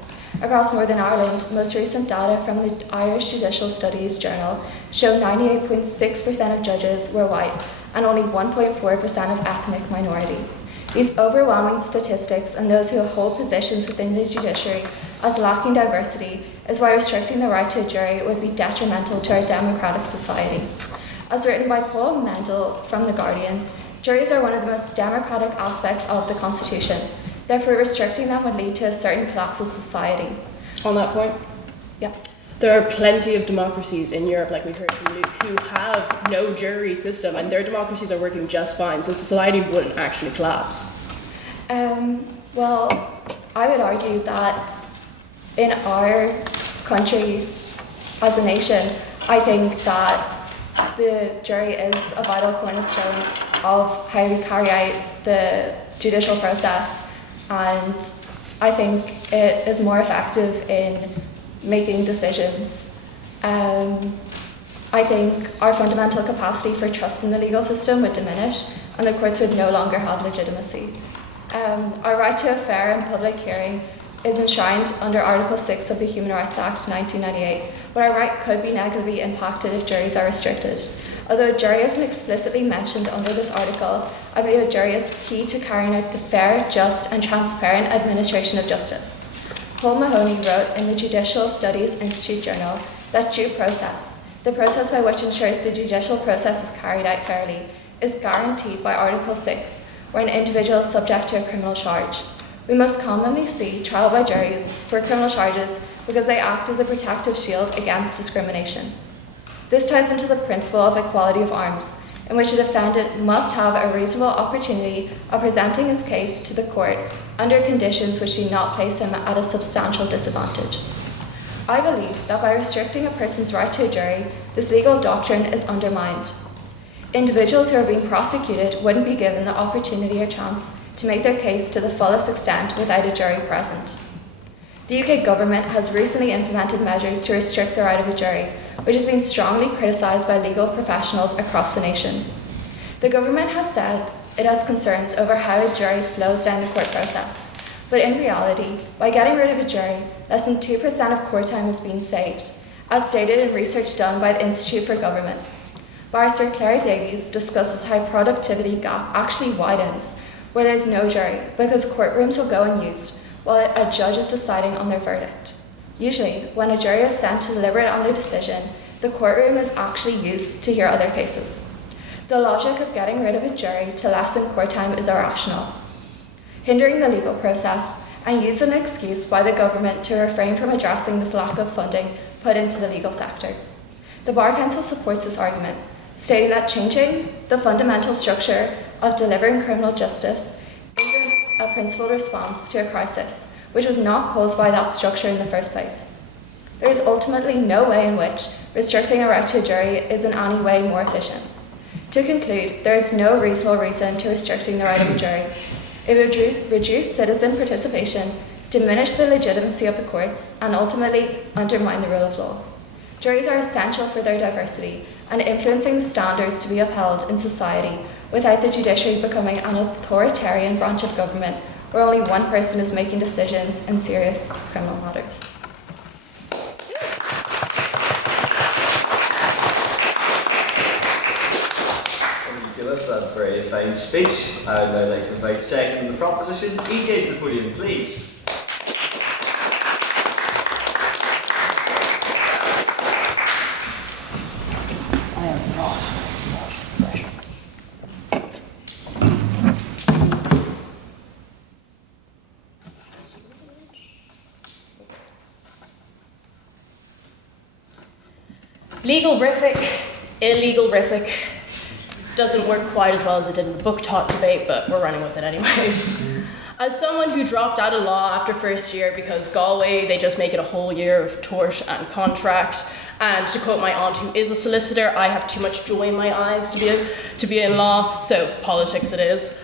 Across Northern Ireland, most recent data from the Irish Judicial Studies Journal show 98.6% of judges were white and only 1.4% of ethnic minority. These overwhelming statistics and those who hold positions within the judiciary as lacking diversity is why restricting the right to a jury would be detrimental to our democratic society. As written by Paul Mendel from The Guardian, juries are one of the most democratic aspects of the Constitution. Therefore, restricting them would lead to a certain collapse of society. On that point? Yeah. There are plenty of democracies in Europe, like we heard from Luke, who have no jury system, and their democracies are working just fine, so society wouldn't actually collapse. Well, I would argue that in our country, as a nation, I think that the jury is a vital cornerstone of how we carry out the judicial process, and I think it is more effective in making decisions. I think our fundamental capacity for trust in the legal system would diminish and the courts would no longer have legitimacy. Our right to a fair and public hearing is enshrined under Article 6 of the Human Rights Act 1998, but our right could be negatively impacted if juries are restricted. Although a jury isn't explicitly mentioned under this article, I believe a jury is key to carrying out the fair, just and transparent administration of justice. Paul Mahoney wrote in the Judicial Studies Institute Journal that due process, the process by which ensures the judicial process is carried out fairly, is guaranteed by Article 6, where an individual is subject to a criminal charge. We most commonly see trial by juries for criminal charges because they act as a protective shield against discrimination. This ties into the principle of equality of arms, in which a defendant must have a reasonable opportunity of presenting his case to the court under conditions which do not place him at a substantial disadvantage. I believe that by restricting a person's right to a jury, this legal doctrine is undermined. Individuals who are being prosecuted wouldn't be given the opportunity or chance to make their case to the fullest extent without a jury present. The UK government has recently implemented measures to restrict the right of a jury, which has been strongly criticised by legal professionals across the nation. The government has said it has concerns over how a jury slows down the court process, but in reality, by getting rid of a jury, less than 2% of court time is being saved, as stated in research done by the Institute for Government. Barrister Claire Davies discusses how productivity gap actually widens where there is no jury, because courtrooms will go unused while a judge is deciding on their verdict. Usually, when a jury is sent to deliberate on their decision, the courtroom is actually used to hear other cases. The logic of getting rid of a jury to lessen court time is irrational, hindering the legal process and used as an excuse by the government to refrain from addressing this lack of funding put into the legal sector. The Bar Council supports this argument, stating that changing the fundamental structure of delivering criminal justice isn't a principled response to a crisis, which was not caused by that structure in the first place. There is ultimately no way in which restricting a right to a jury is in any way more efficient. To conclude, there is no reasonable reason to restricting the right of a jury. It would reduce citizen participation, diminish the legitimacy of the courts, and ultimately undermine the rule of law. Juries are essential for their diversity and influencing the standards to be upheld in society without the judiciary becoming an authoritarian branch of government where only one person is making decisions in serious criminal matters. Thank you, Kíla, for that very fine speech. I'd now like to invite second on the proposition, EJ to the podium, please. Legal-rific, illegal-rific doesn't work quite as well as it did in the book talk debate, but we're running with it anyways. As someone who dropped out of law after first year because Galway, they just make it a whole year of tort and contract, and to quote my aunt who is a solicitor, I have too much joy in my eyes to be in law, so politics it is.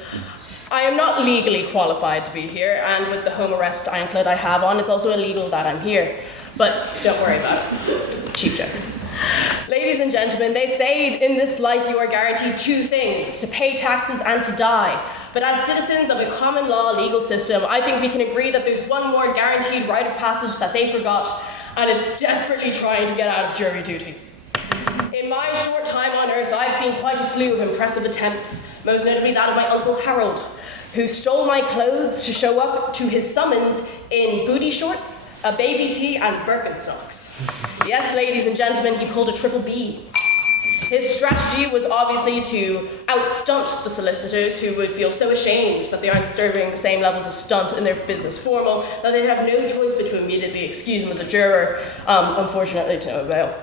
I am not legally qualified to be here, and with the home arrest anklet I have on, it's also illegal that I'm here. But don't worry about it. Cheap joke. Ladies and gentlemen, they say in this life you are guaranteed two things, to pay taxes and to die. But as citizens of a common law legal system, I think we can agree that there's one more guaranteed rite of passage that they forgot, and it's desperately trying to get out of jury duty. In my short time on earth, I've seen quite a slew of impressive attempts, most notably that of my Uncle Harold, who stole my clothes to show up to his summons in booty shorts, a baby tee, and Birkenstocks. Yes, ladies and gentlemen, he pulled a triple B. His strategy was obviously to outstunt the solicitors, who would feel so ashamed that they aren't serving the same levels of stunt in their business formal that they'd have no choice but to immediately excuse him as a juror, unfortunately to no avail.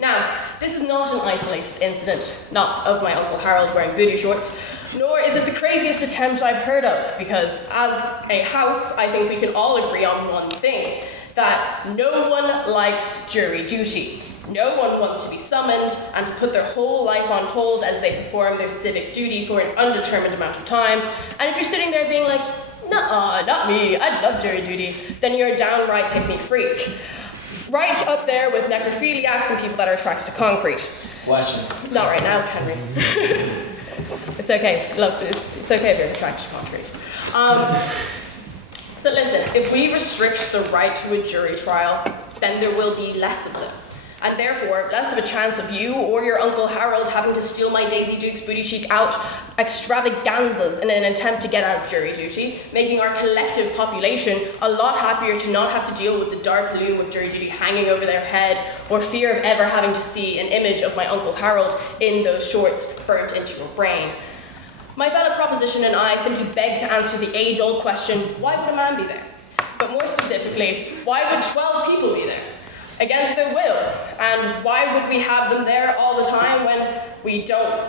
Now, this is not an isolated incident, not of my Uncle Harold wearing booty shorts, nor is it the craziest attempt I've heard of, because as a house, I think we can all agree on one thing, that no one likes jury duty. No one wants to be summoned and to put their whole life on hold as they perform their civic duty for an undetermined amount of time. And if you're sitting there being like, nuh-uh, not me, I love jury duty, then you're a downright pick-me freak. Right up there with necrophiliacs and people that are attracted to concrete. Question. Not right now, Henry. It's okay, love, it's okay if you're attracted to concrete. But listen, if we restrict the right to a jury trial, then there will be less of them. And therefore, less of a chance of you or your Uncle Harold having to steal my Daisy Duke's booty cheek out extravaganzas in an attempt to get out of jury duty, making our collective population a lot happier to not have to deal with the dark loom of jury duty hanging over their head, or fear of ever having to see an image of my Uncle Harold in those shorts burnt into your brain. My fellow proposition and I simply beg to answer the age-old question, why would a man be there? But more specifically, why would 12 people be there? Against their will, and why would we have them there all the time when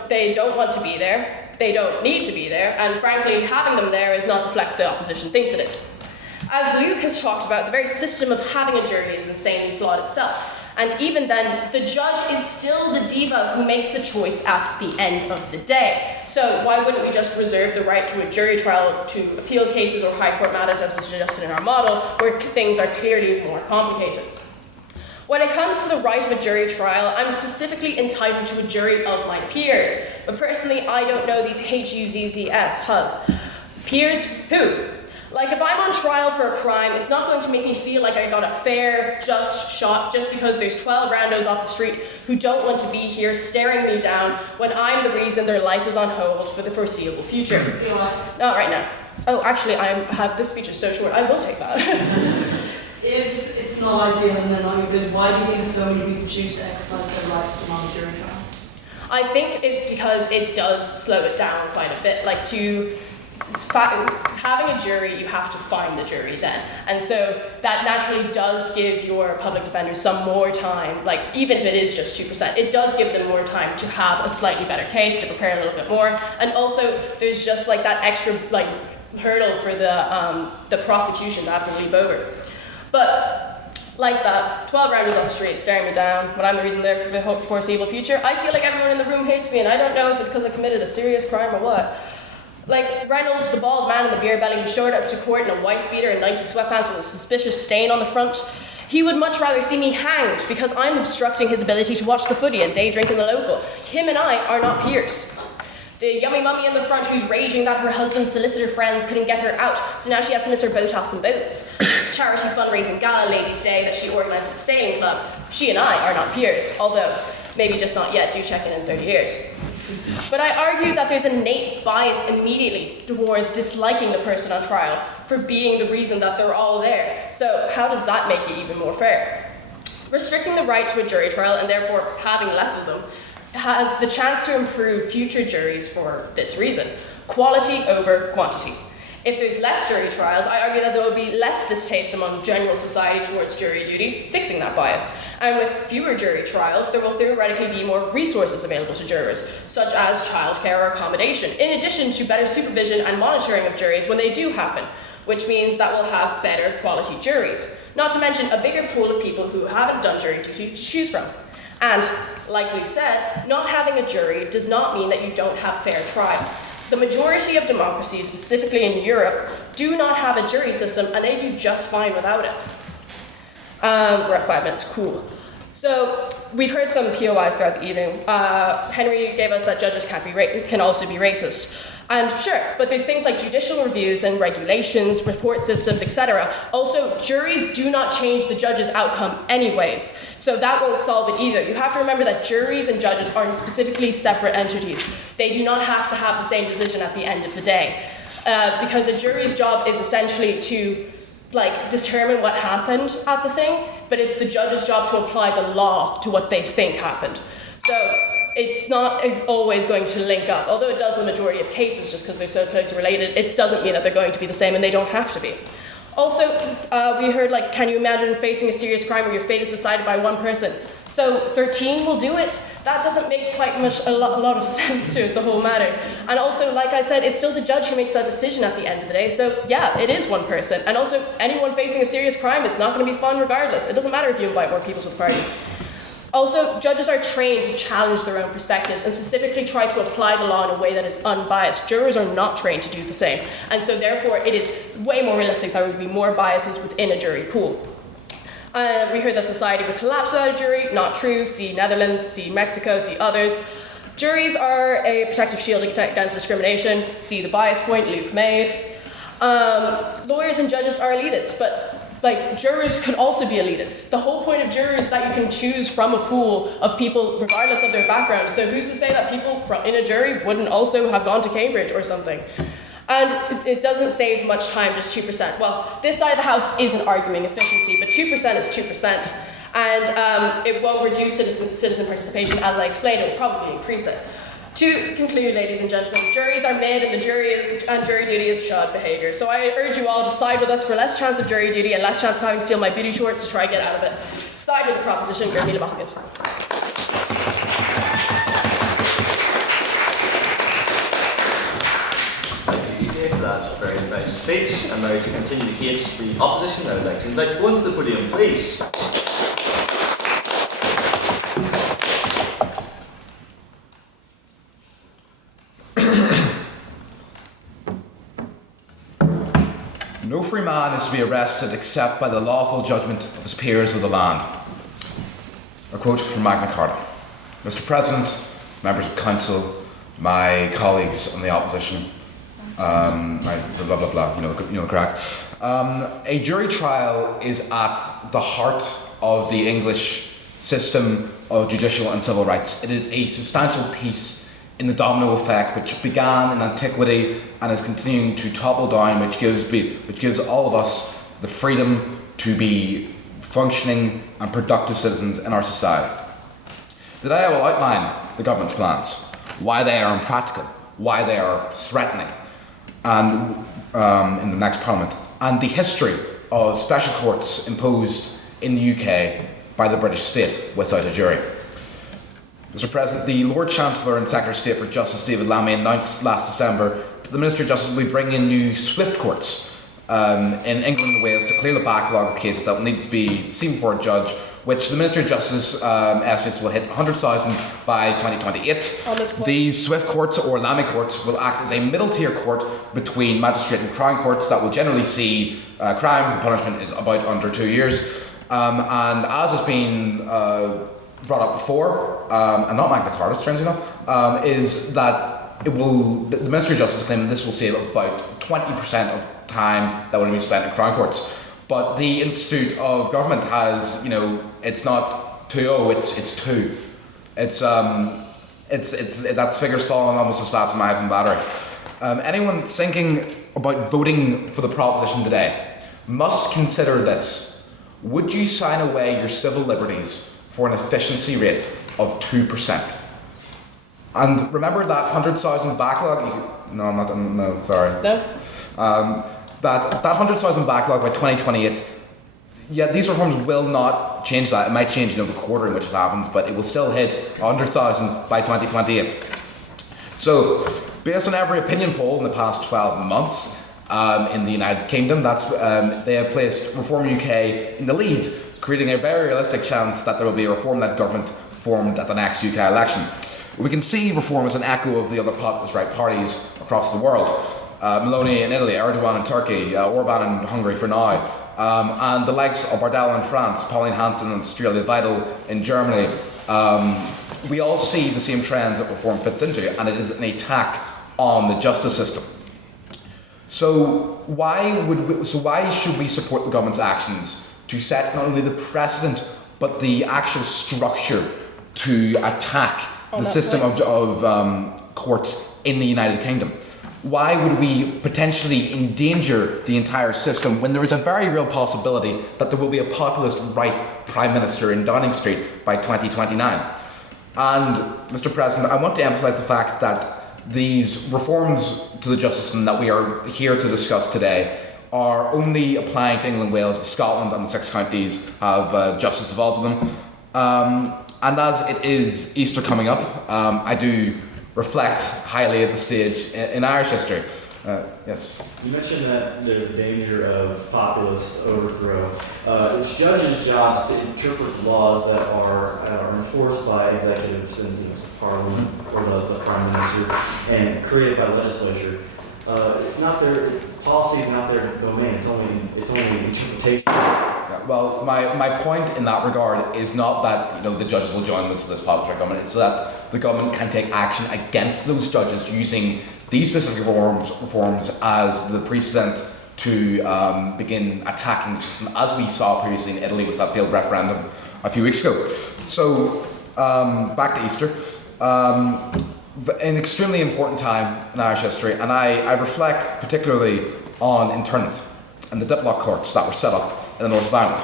they don't want to be there, they don't need to be there, and frankly, having them there is not the flex the opposition thinks it is. As Luke has talked about, the very system of having a jury is insanely flawed itself, and even then, the judge is still the diva who makes the choice at the end of the day. So why wouldn't we just reserve the right to a jury trial to appeal cases or high court matters as was suggested in our model, where things are clearly more complicated? When it comes to the right of a jury trial, I'm specifically entitled to a jury of my peers. But personally, I don't know these Huzzs. Peers who? Like, if I'm on trial for a crime, it's not going to make me feel like I got a fair, just shot just because there's 12 randos off the street who don't want to be here staring me down when I'm the reason their life is on hold for the foreseeable future. Not right now. Oh, actually, this speech is so short, I will take that. If it's not ideal and they're not good, why do you think so many people choose to exercise their right to demand jury trial? I think it's because it does slow it down quite a bit. Like, having a jury, you have to find the jury then. And so that naturally does give your public defender some more time, like even if it is just 2%, it does give them more time to have a slightly better case, to prepare a little bit more. And also there's just like that extra like hurdle for the prosecution to have to leap over. But like that, 12 rounders off the street staring me down when I'm the reason there for the foreseeable future, I feel like everyone in the room hates me, and I don't know if it's because I committed a serious crime or what. Like Reynolds, the bald man in the beer belly who showed up to court in a wife beater and Nike sweatpants with a suspicious stain on the front, he would much rather see me hanged because I'm obstructing his ability to watch the footy and day drink in the local. Him and I are not peers. The yummy mummy in the front who's raging that her husband's solicitor friends couldn't get her out, so now she has to miss her Botox and boots. Charity fundraising gala ladies' day that she organised at the sailing club. She and I are not peers, although maybe just not yet, do check in 30 years. But I argue that there's an innate bias immediately towards disliking the person on trial for being the reason that they're all there. So how does that make it even more fair? Restricting the right to a jury trial, and therefore having less of them, has the chance to improve future juries for this reason: quality over quantity. If there's less jury trials, I argue that there will be less distaste among general society towards jury duty, fixing that bias. And with fewer jury trials, there will theoretically be more resources available to jurors, such as childcare or accommodation, in addition to better supervision and monitoring of juries when they do happen, which means that we'll have better quality juries. Not to mention a bigger pool of people who haven't done jury duty to choose from. And, like Luke said, not having a jury does not mean that you don't have fair trial. The majority of democracies, specifically in Europe, do not have a jury system, and they do just fine without it. We're at 5 minutes, cool. So, we've heard some POIs throughout the evening. Henry gave us that judges can also be racist. And sure, but there's things like judicial reviews and regulations, report systems, etc. Also, juries do not change the judge's outcome anyways, so that won't solve it either. You have to remember that juries and judges are specifically separate entities. They do not have to have the same decision at the end of the day. because a jury's job is essentially to determine what happened at the thing, but it's the judge's job to apply the law to what they think happened. So it's not always going to link up, although it does in the majority of cases just because they're so closely related. It doesn't mean that they're going to be the same, and they don't have to be. Also, we heard, can you imagine facing a serious crime where your fate is decided by one person? So 13 will do it? That doesn't make quite a lot of sense to it, the whole matter. And also, like I said, it's still the judge who makes that decision at the end of the day. So yeah, it is one person. And also, anyone facing a serious crime, it's not going to be fun regardless. It doesn't matter if you invite more people to the party. Also, judges are trained to challenge their own perspectives and specifically try to apply the law in a way that is unbiased. Jurors are not trained to do the same. And so therefore, it is way more realistic that there would be more biases within a jury pool. We heard that society would collapse without a jury. Not true. See Netherlands, see Mexico, see others. Juries are a protective shield against discrimination. See the bias point Luke made. Lawyers and judges are elitists, but jurors could also be elitists. The whole point of jurors is that you can choose from a pool of people regardless of their background. So who's to say that people in a jury wouldn't also have gone to Cambridge or something? And it doesn't save much time, just 2%. Well, this side of the house isn't arguing efficiency, but 2% is 2%. And it won't reduce citizen participation, as I explained, it will probably increase it. To conclude, ladies and gentlemen, juries are made and jury duty is child behaviour. So I urge you all to side with us for less chance of jury duty and less chance of having to steal my booty shorts to try and get out of it. Side with the proposition, Gurmila Mahmoud. For that very inviting speech. And now to continue the case for the opposition, I would like to invite one to the podium, please. No free man is to be arrested except by the lawful judgment of his peers of the land. A quote from Magna Carta. Mr. President, members of council, my colleagues on the opposition, blah blah blah, you know the crack. A jury trial is at the heart of the English system of judicial and civil rights. It is a substantial piece in the domino effect which began in antiquity and is continuing to topple down, which gives all of us the freedom to be functioning and productive citizens in our society. Today I will outline the government's plans, why they are impractical, why they are threatening, and in the next Parliament, and the history of special courts imposed in the UK by the British state without a jury. Mr. President, the Lord Chancellor and Secretary of State for Justice David Lammy announced last December that the Minister of Justice will be bringing in new swift courts in England and Wales to clear the backlog of cases that will need to be seen before a judge, which the Minister of Justice estimates will hit 100,000 by 2028. These swift courts, or Lammy courts, will act as a middle tier court between magistrate and crown courts that will generally see crime and punishment is about under 2 years. And as has been brought up before, and not Magna Carta, strangely enough, is that the Ministry of Justice claim this will save about 20% of time that would be spent in crown courts. But the Institute of Government has, it's not 2-0, it's 2. That's figures falling almost as fast as my iPhone battery. Anyone thinking about voting for the proposition today must consider this. Would you sign away your civil liberties for an efficiency rate of 2%? And remember that 100,000 backlog? No, sorry. No? That 100,000 backlog by 2028, these reforms will not change that. It might change the quarter in which it happens, but it will still hit 100,000 by 2028. So, based on every opinion poll in the past 12 months in the United Kingdom, they have placed Reform UK in the lead, creating a very realistic chance that there will be a Reform-led government formed at the next UK election. We can see Reform as an echo of the other populist right parties across the world. Meloni in Italy, Erdogan in Turkey, Orban in Hungary for now, and the likes of Bardella in France, Pauline Hanson and Strelia Vital in Germany. We all see the same trends that Reform fits into, and it is an attack on the justice system. So why should we support the government's actions to set not only the precedent but the actual structure to attack the system of courts in the United Kingdom? Why would we potentially endanger the entire system when there is a very real possibility that there will be a populist right Prime Minister in Downing Street by 2029? And, Mr. President, I want to emphasise the fact that these reforms to the justice system that we are here to discuss today are only applying to England, Wales, Scotland, and the 6 counties have justice devolved to them. And as it is Easter coming up, I do reflect highly at the stage in Irish history. Yes. You mentioned that there's a danger of populist overthrow. It's judges' jobs to interpret laws that are enforced by executives in Parliament or the Prime Minister and created by legislature. It's not their policy, is not their domain. It's only interpretation. Yeah, well, my point in that regard is not that the judges will join this populist government. It's that the government can take action against those judges using these specific reforms as the precedent to begin attacking the system, as we saw previously in Italy with that failed referendum a few weeks ago. So, back to Easter. An extremely important time in Irish history, and I reflect particularly on internment and the diplock courts that were set up in the north of Ireland.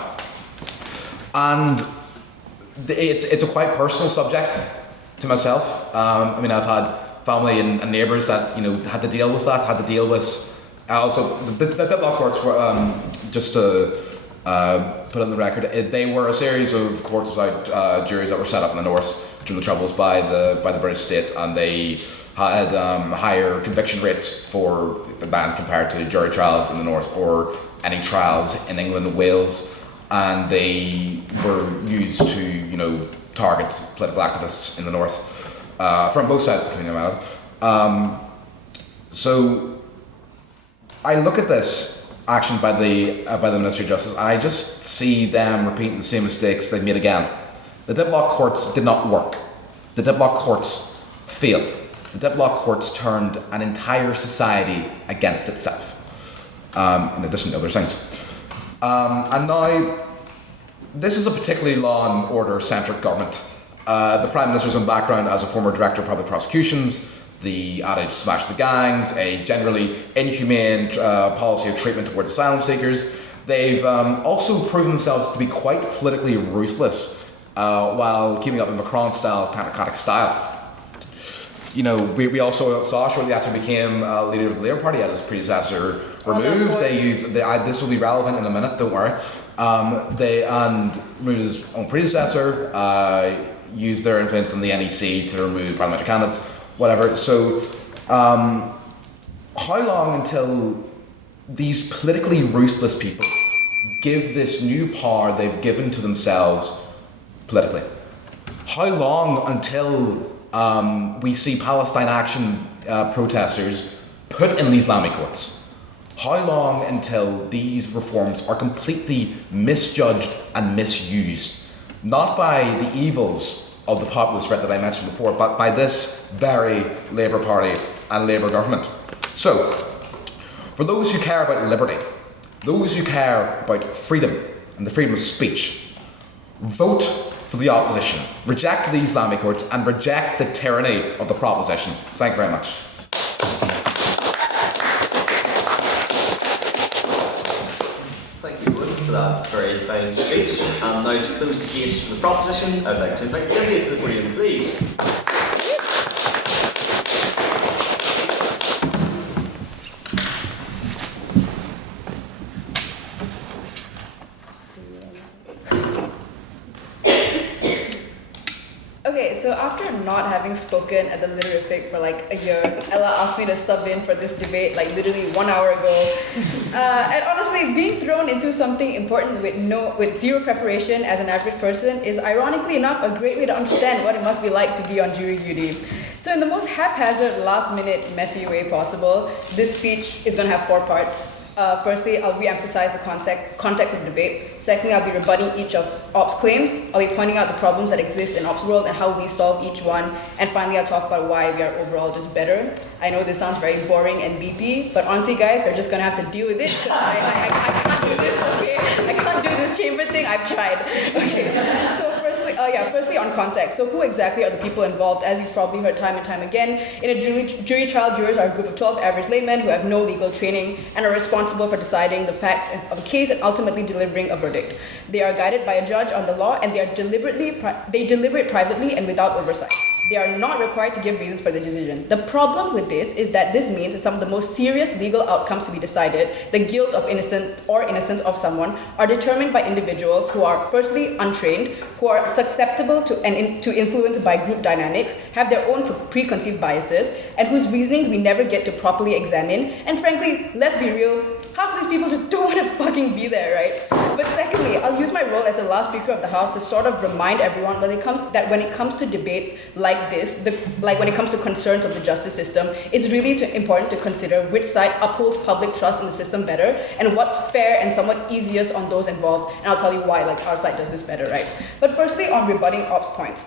And it's a quite personal subject to myself. I mean, I've had family and neighbours that had to deal with that, had to deal with. Also, the diplock courts were just to put on the record. They were a series of courts without juries that were set up in the north during the Troubles by the British state, and they had higher conviction rates for the ban compared to jury trials in the north or any trials in England and Wales, and they were used to target political activists in the north from both sides of the community. So I look at this action by the Ministry of Justice, and I just see them repeating the same mistakes they made again. The diplock courts did not work. The diplock courts failed. The diplock courts turned an entire society against itself, in addition to other things. And now, this is a particularly law and order centric government. The Prime Minister's own background as a former Director of Public Prosecutions, the adage smash the gangs, a generally inhumane policy of treatment towards asylum seekers. They've also proven themselves to be quite politically ruthless while keeping up a Macron-style technocratic style. We also saw shortly after he became leader of the Labour Party, had his predecessor removed. This will be relevant in a minute, don't worry. They removed his own predecessor, used their influence in the NEC to remove parliamentary candidates, whatever. So, how long until these politically ruthless people give this new power they've given to themselves politically? How long until we see Palestine Action protesters put in these Islamic courts? How long until these reforms are completely misjudged and misused? Not by the evils of the populist threat that I mentioned before, but by this very Labour Party and Labour government. So, for those who care about liberty, those who care about freedom and the freedom of speech, vote for the opposition. Reject the Islamic courts and reject the tyranny of the proposition. Thank you very much. Thank you, Wood, for that very fine speech. And now to close the case for the proposition, I'd like to invite Dhivyah to the podium, please. Okay, so after not having spoken at the Literarific for like a year, Ella asked me to step in for this debate like literally 1 hour ago. And honestly, being thrown into something important with zero preparation as an average person is ironically enough a great way to understand what it must be like to be on jury duty. So in the most haphazard, last-minute, messy way possible, this speech is going to have 4 parts. Firstly, I'll re-emphasize the context of the debate. Secondly, I'll be rebutting each of Ops claims. I'll be pointing out the problems that exist in Ops world and how we solve each one. And finally, I'll talk about why we are overall just better. I know this sounds very boring and beepy, but honestly, guys, we're just gonna have to deal with it because I can't do this, okay? I can't do this chamber thing. I've tried. Okay. So firstly, Firstly, on context. So, who exactly are the people involved? As you've probably heard time and time again, in a jury trial, jurors are a group of 12 average laymen who have no legal training and are responsible for deciding the facts of a case and ultimately delivering a verdict. They are guided by a judge on the law, and they deliberate privately and without oversight. They are not required to give reasons for their decision. The problem with this is that this means that some of the most serious legal outcomes to be decided, the guilt of innocence of someone, are determined by individuals who are firstly untrained, who are susceptible to influence by group dynamics, have their own preconceived biases, and whose reasonings we never get to properly examine. And frankly, let's be real, half of these people just don't want to fucking be there, right? But secondly, I'll use my role as the last speaker of the House to sort of remind everyone when it comes to debates like this, when it comes to concerns of the justice system, it's really important to consider which side upholds public trust in the system better and what's fair and somewhat easiest on those involved. And I'll tell you why, our side does this better, right? But firstly, on rebutting Ops points.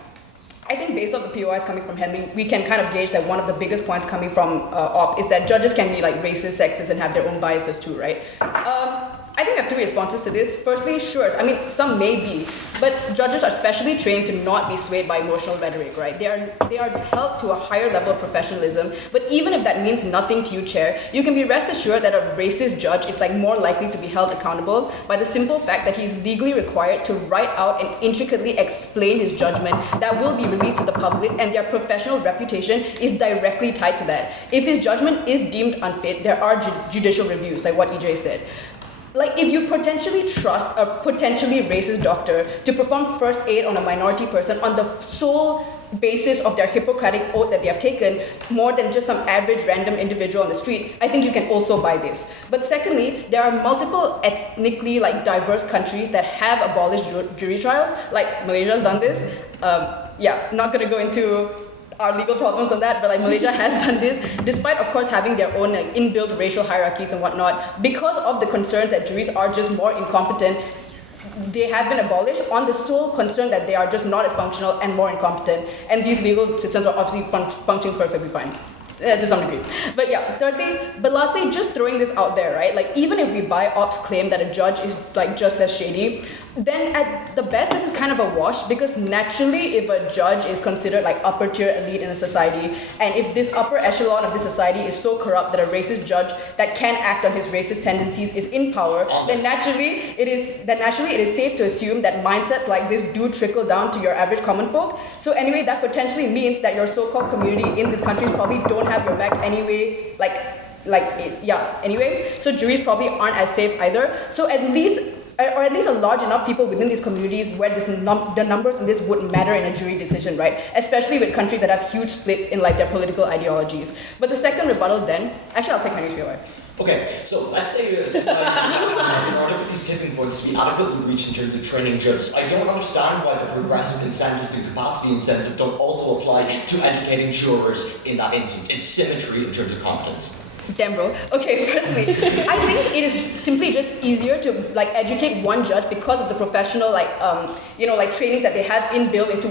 I think based on the POIs coming from Henley, we can kind of gauge that one of the biggest points coming from Op is that judges can be racist, sexist, and have their own biases too, right? I think I have two responses to this. Firstly, sure, some may be, but judges are specially trained to not be swayed by emotional rhetoric, right? They are held to a higher level of professionalism, but even if that means nothing to you, Chair, you can be rest assured that a racist judge is more likely to be held accountable by the simple fact that he's legally required to write out and intricately explain his judgment that will be released to the public, and their professional reputation is directly tied to that. If his judgment is deemed unfit, there are judicial reviews, like what EJ said. If you potentially trust a potentially racist doctor to perform first aid on a minority person on the sole basis of their Hippocratic oath that they have taken, more than just some average random individual on the street, I think you can also buy this. But secondly, there are multiple ethnically diverse countries that have abolished jury trials, like Malaysia's done this. Not gonna go into our legal problems on that, but Malaysia has done this, despite of course having their own inbuilt racial hierarchies and whatnot. Because of the concerns that juries are just more incompetent, they have been abolished on the sole concern that they are just not as functional and more incompetent, and these legal systems are obviously functioning perfectly fine. To some degree. But lastly, just throwing this out there, right? Even if we buy Op's claim that a judge is just as shady, then at the best, this is kind of a wash, because naturally, if a judge is considered upper tier elite in a society, and if this upper echelon of the society is so corrupt that a racist judge that can act on his racist tendencies is in power, then naturally it is safe to assume that mindsets like this do trickle down to your average common folk. So anyway, that potentially means that your so-called community in this country probably don't have your back anyway. Anyway, so juries probably aren't as safe either. So at least a large enough people within these communities where the numbers in this wouldn't matter in a jury decision, right? Especially with countries that have huge splits in their political ideologies. But the second rebuttal then, actually I'll take Henry's POI. Okay, so let's say in order for these tipping points to be adequately reached in terms of training judges, I don't understand why the progressive incentives and capacity incentives don't also apply to educating jurors in that instance. It's symmetry in terms of competence. Damn, bro. Okay, firstly, I think it is simply just easier to educate one judge because of the professional trainings that they have inbuilt into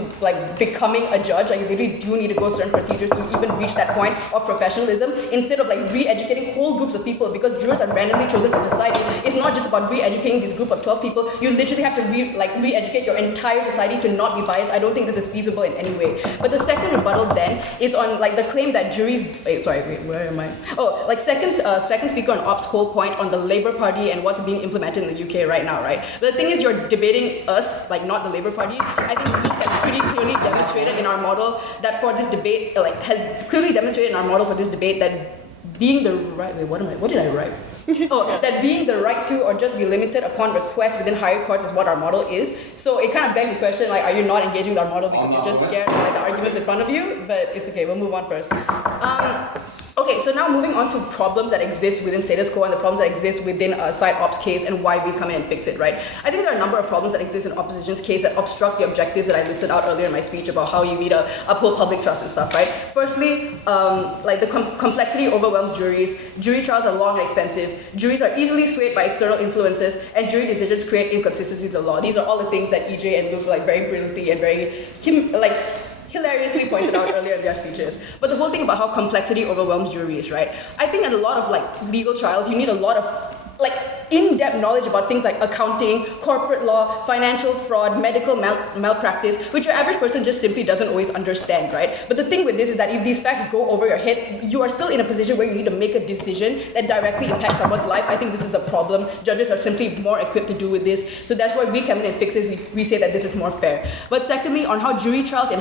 becoming a judge. You really do need to go certain procedures to even reach that point of professionalism, instead of re-educating whole groups of people, because jurors are randomly chosen from society. It's not just about re-educating this group of 12 people. You literally have to re-educate your entire society to not be biased. I don't think this is feasible in any way. But the second rebuttal then is on the claim that juries. Where am I? Second speaker on Op's whole point on the Labour Party and what's being implemented in the UK right now, right? But the thing is, you're debating us, not the Labour Party. I think Luke has pretty clearly demonstrated in our model that for this debate, that being the right. What did I write? That being the right to or just be limited upon request within higher courts is what our model is. So it kind of begs the question, are you not engaging with our model because you're just scared of the arguments in front of you? But it's okay, we'll move on first. Okay, so now moving on to problems that exist within status quo and the problems that exist within a side ops case and why we come in and fix it, right? I think there are a number of problems that exist in opposition's case that obstruct the objectives that I listed out earlier in my speech about how you need to uphold public trust and stuff, right? Firstly, the complexity overwhelms juries. Jury trials are long and expensive. Juries are easily swayed by external influences, and jury decisions create inconsistencies in law. These are all the things that EJ and Luke very brilliantly and very hilariously pointed out earlier in their speeches. But the whole thing about how complexity overwhelms juries, right? I think in a lot of legal trials, you need a lot of in-depth knowledge about things like accounting, corporate law, financial fraud, medical malpractice, which your average person just simply doesn't always understand, right? But the thing with this is that if these facts go over your head, you are still in a position where you need to make a decision that directly impacts someone's life. I think this is a problem. Judges are simply more equipped to do with this. So that's why we come in and fix this. We say that this is more fair. But secondly, on how jury trials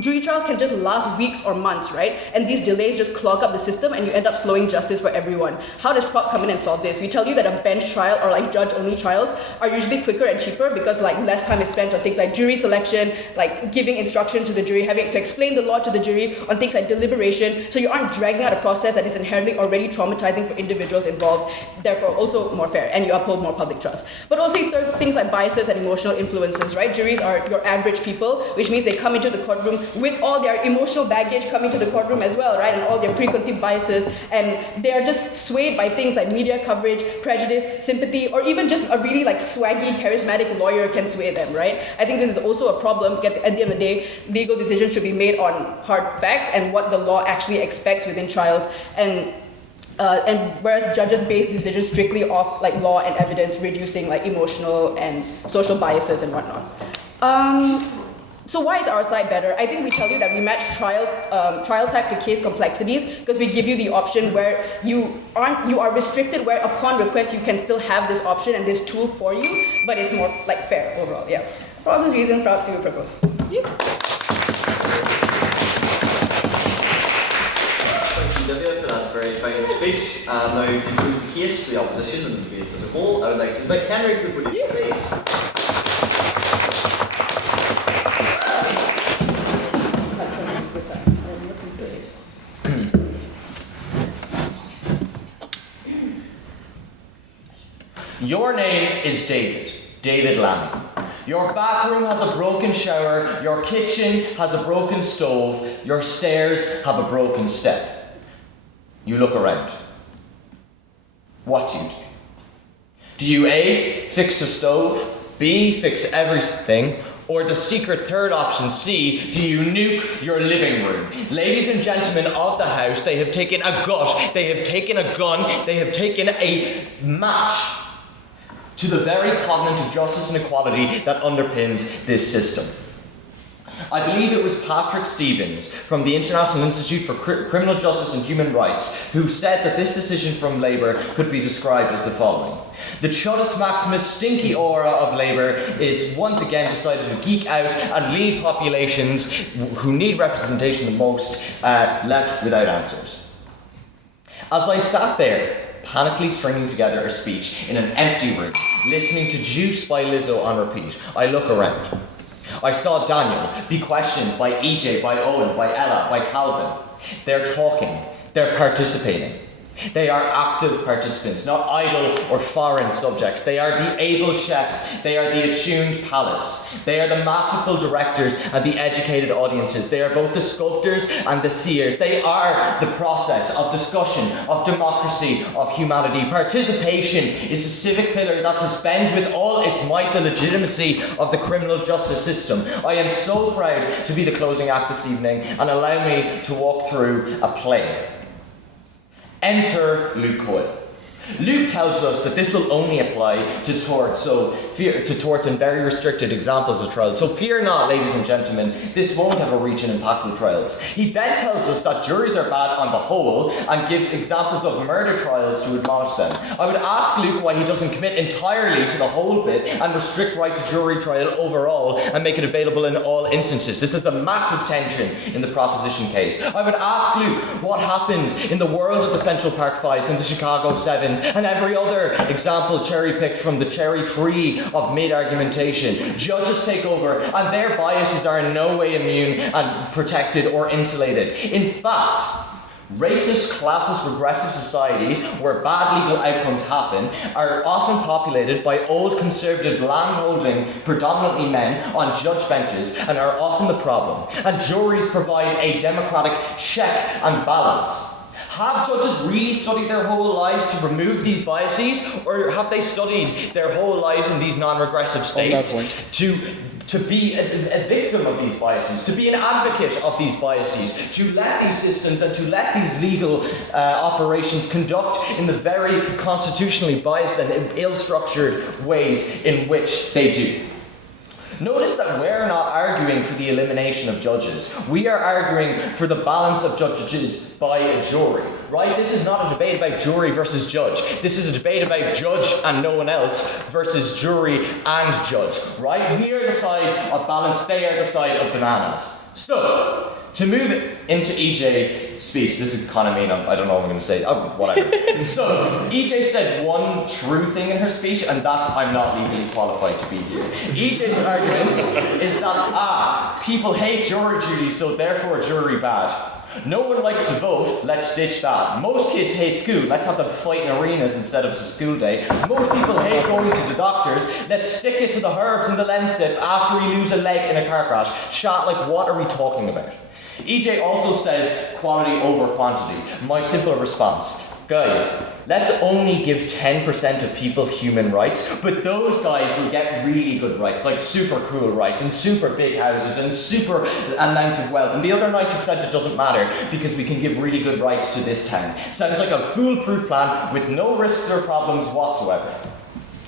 jury trials can just last weeks or months, right? And these delays just clog up the system and you end up slowing justice for everyone. How does Prop come in and solve this? We tell you that a bench trial or like judge-only trials are usually quicker and cheaper because like less time is spent on things like jury selection, like giving instructions to the jury, having to explain the law to the jury, on things like deliberation. So you aren't dragging out a process that is inherently already traumatizing for individuals involved, therefore also more fair, and you uphold more public trust. But also things like biases and emotional influences, right? Juries are your average people, which means they come into the courtroom with all their emotional baggage coming to the courtroom as well, right? And all their preconceived biases. And they are just swayed by things like media coverage, prejudice, sympathy, or even just a really like swaggy, charismatic lawyer can sway them, right? I think this is also a problem. At the end of the day, legal decisions should be made on hard facts and what the law actually expects within trials. And whereas judges base decisions strictly off like law and evidence, reducing like emotional and social biases and whatnot. So why is our side better? I think we tell you that we match trial type to case complexities because we give you the option where you are restricted, where upon request you can still have this option and this tool for you, but it's more like fair overall. Yeah. For all those reasons, proud to propose. Thank you, Dhivyah, for that very fine speech. Now to close the case for the opposition and the debate as a whole, I would like to invite Henry to the podium, please. Your name is David Lammy. Your bathroom has a broken shower, your kitchen has a broken stove, your stairs have a broken step. You look around. What do you do? Do you A, fix the stove, B, fix everything, or the secret third option, C, do you nuke your living room? Ladies and gentlemen of the House, they have taken a gut, they have taken a gun, they have taken a match to the very covenant of justice and equality that underpins this system. I believe it was Patrick Stevens from the International Institute for Criminal Justice and Human Rights who said that this decision from Labour could be described as the following. The Chudus Maximus stinky aura of Labour is once again decided to geek out and leave populations who need representation the most left without answers. As I sat there, panically stringing together a speech in an empty room, listening to Juice by Lizzo on repeat, I look around. I saw Daniel be questioned by EJ, by Eóin, by Ella, by Calvin. They're talking, they're participating. They are active participants, not idle or foreign subjects. They are the able chefs, they are the attuned palates. They are the masterful directors and the educated audiences. They are both the sculptors and the seers. They are the process of discussion, of democracy, of humanity. Participation is the civic pillar that suspends with all its might the legitimacy of the criminal justice system. I am so proud to be the closing act this evening and allow me to walk through a play. Enter Luke Coyle. Luke tells us that this will only apply to torts, and very restricted examples of trials. So fear not, ladies and gentlemen, this won't have a reach and impactful trials. He then tells us that juries are bad on the whole and gives examples of murder trials to admonish them. I would ask Luke why he doesn't commit entirely to the whole bit and restrict right to jury trial overall and make it available in all instances. This is a massive tension in the proposition case. I would ask Luke what happened in the world of the Central Park Fives and the Chicago Sevens and every other example cherry-picked from the cherry tree of mid-argumentation. Judges take over, and their biases are in no way immune and protected or insulated. In fact, racist, classist, regressive societies where bad legal outcomes happen are often populated by old conservative land-holding, predominantly men on judge benches and are often the problem. And juries provide a democratic check and balance. Have judges really studied their whole lives to remove these biases, or have they studied their whole lives in these non-regressive states to be a victim of these biases, to be an advocate of these biases, to let these systems and to let these legal operations conduct in the very constitutionally biased and ill-structured ways in which they do? Notice that we're not arguing for the elimination of judges. We are arguing for the balance of judges by a jury, right? This is not a debate about jury versus judge. This is a debate about judge and no one else versus jury and judge, right? We are the side of balance, they are the side of bananas. So, to move into EJ's speech, this is kind of mean, I don't know what I'm going to say, whatever. So, EJ said one true thing in her speech, and that's, I'm not legally qualified to be here. EJ's argument is that, people hate jury duty, so therefore jury bad. No one likes to vote, let's ditch that. Most kids hate school, let's have them fight in arenas instead of school day. Most people hate going to the doctors, let's stick it to the herbs in the Lemsip after we lose a leg in a car crash. Chat, like, what are we talking about? EJ also says quality over quantity. My simple response, guys, let's only give 10% of people human rights, but those guys will get really good rights, like super cool rights and super big houses and super amounts of wealth. And the other 90% it doesn't matter because we can give really good rights to this town. Sounds like a foolproof plan with no risks or problems whatsoever.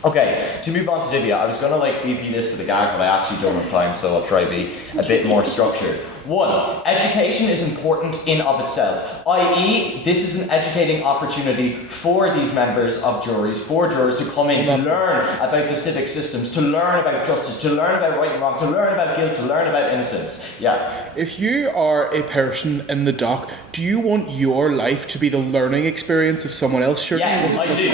Okay, to move on to Dhivyah, I was going to BP this for the gag, but I actually don't have time, so I'll try to be a bit more structured. 1. Education is important in of itself, i.e. this is an educating opportunity for these members of juries, for jurors to come in to learn about the civic systems, to learn about justice, to learn about right and wrong, to learn about guilt, to learn about innocence. Yeah. If you are a person in the dock, do you want your life to be the learning experience of someone else? Sure. Yes, I do.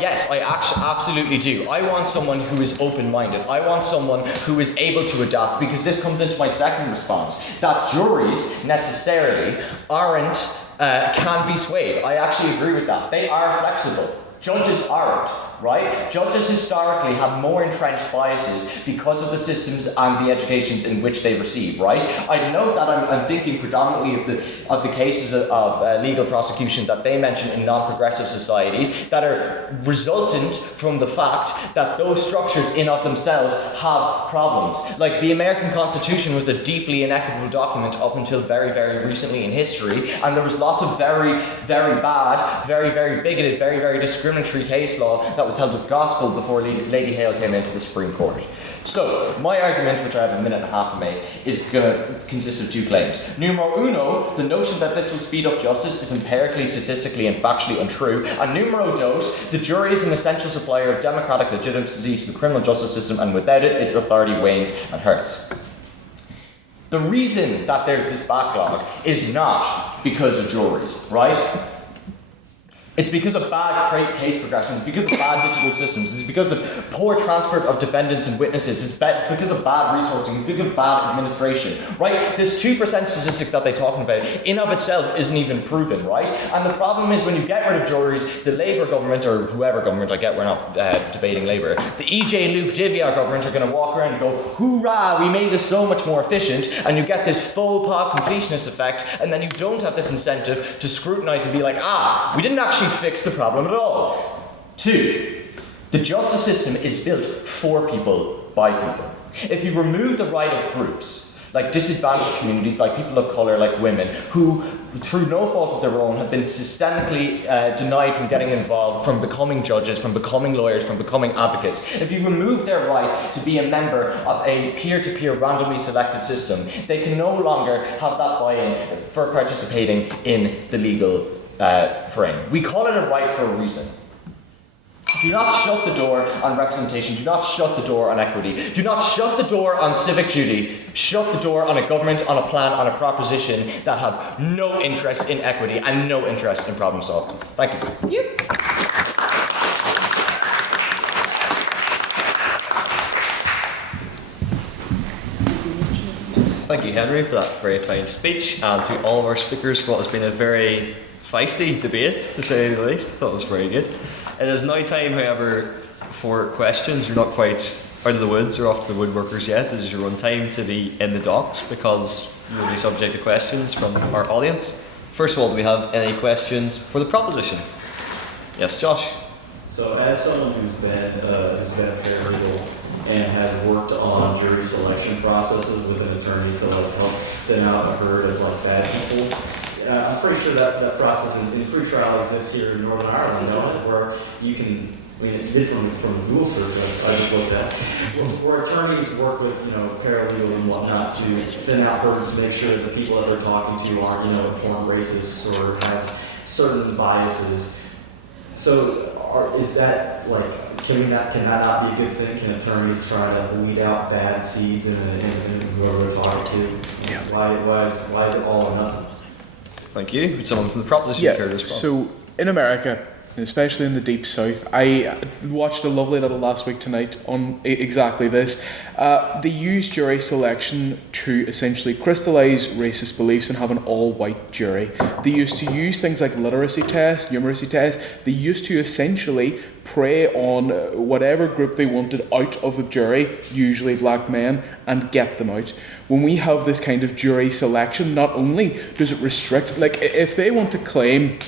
Yes, I absolutely do. I want someone who is open-minded. I want someone who is able to adapt, because this comes into my second response, that juries necessarily can be swayed. I actually agree with that. They are flexible. Judges aren't, right? Judges historically have more entrenched biases because of the systems and the educations in which they receive, right? I note that I'm thinking predominantly of the cases of legal prosecution that they mention in non-progressive societies that are resultant from the fact that those structures in of themselves have problems. Like, the American Constitution was a deeply inequitable document up until very, very recently in history, and there was lots of very, very bad, very, very bigoted, very, very discriminatory case law that was held as gospel before Lady Hale came into the Supreme Court. So, my argument, which I have a minute and a half to make, is going to consist of two claims. Numero uno, the notion that this will speed up justice is empirically, statistically, and factually untrue. And numero dos, the jury is an essential supplier of democratic legitimacy to the criminal justice system, and without it, its authority wanes and hurts. The reason that there's this backlog is not because of juries, right? It's because of bad case progression, it's because of bad digital systems, it's because of poor transfer of defendants and witnesses, it's because of bad resourcing, it's because of bad administration, right? This 2% statistic that they're talking about in of itself isn't even proven, right? And the problem is, when you get rid of juries, the Labour government, or whoever government, I get we're not debating Labour, the EJ Luke Dhivyah government are going to walk around and go, hoorah, we made this so much more efficient, and you get this faux pas completionist effect, and then you don't have this incentive to scrutinise and be like, we didn't actually fix the problem at all. 2, the justice system is built for people, by people. If you remove the right of groups, like disadvantaged communities, like people of colour, like women, who, through no fault of their own, have been systemically denied from getting involved, from becoming judges, from becoming lawyers, from becoming advocates. If you remove their right to be a member of a peer-to-peer randomly selected system, they can no longer have that buy-in for participating in the legal frame. We call it a right for a reason. Do not shut the door on representation. Do not shut the door on equity. Do not shut the door on civic duty. Shut the door on a government, on a plan, on a proposition that have no interest in equity and no interest in problem solving. Thank you. Thank you, Henry, for that very fine speech, and to all of our speakers for what has been a very feisty debate, to say the least. I thought it was very good. It is now time, however, for questions. You're not quite out of the woods or off to the woodworkers yet. This is your own time to be in the docks, because you will be subject to questions from our audience. First of all, do we have any questions for the proposition? Yes, Josh. So, as someone who's been a paralegal and has worked on jury selection processes with an attorney to like help them out and heard of like bad people, I'm pretty sure that process in pretrial exists here in Northern Ireland, don't it? Where you can, I mean, it did from the Google search I just looked at, where attorneys work with, paralegals and whatnot to thin out burdens to make sure that the people that they're talking to aren't, informed racists or have certain biases. So, is that like, can that not be a good thing? Can attorneys try to weed out bad seeds in whoever they're talking to? Yeah. Why is it all or nothing? Thank you. Would someone from the proposition care to respond? So in America, and especially in the deep south, I watched a lovely little Last Week Tonight on exactly this. They use jury selection to essentially crystallise racist beliefs and have an all-white jury. They used to use things like literacy tests, numeracy tests. They used to essentially prey on whatever group they wanted out of the jury, usually black men, and get them out. When we have this kind of jury selection, not only does it restrict, like if they want to claim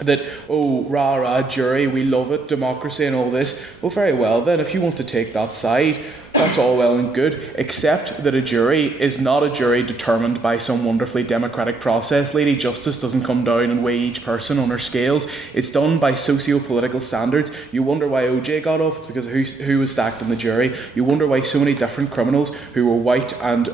that, oh, rah, jury, we love it, democracy and all this, well, very well then, if you want to take that side, that's all well and good, except that a jury is not a jury determined by some wonderfully democratic process. Lady Justice doesn't come down and weigh each person on her scales. It's done by socio-political standards. You wonder why OJ got off, it's because of who was stacked in the jury. You wonder why so many different criminals who were white and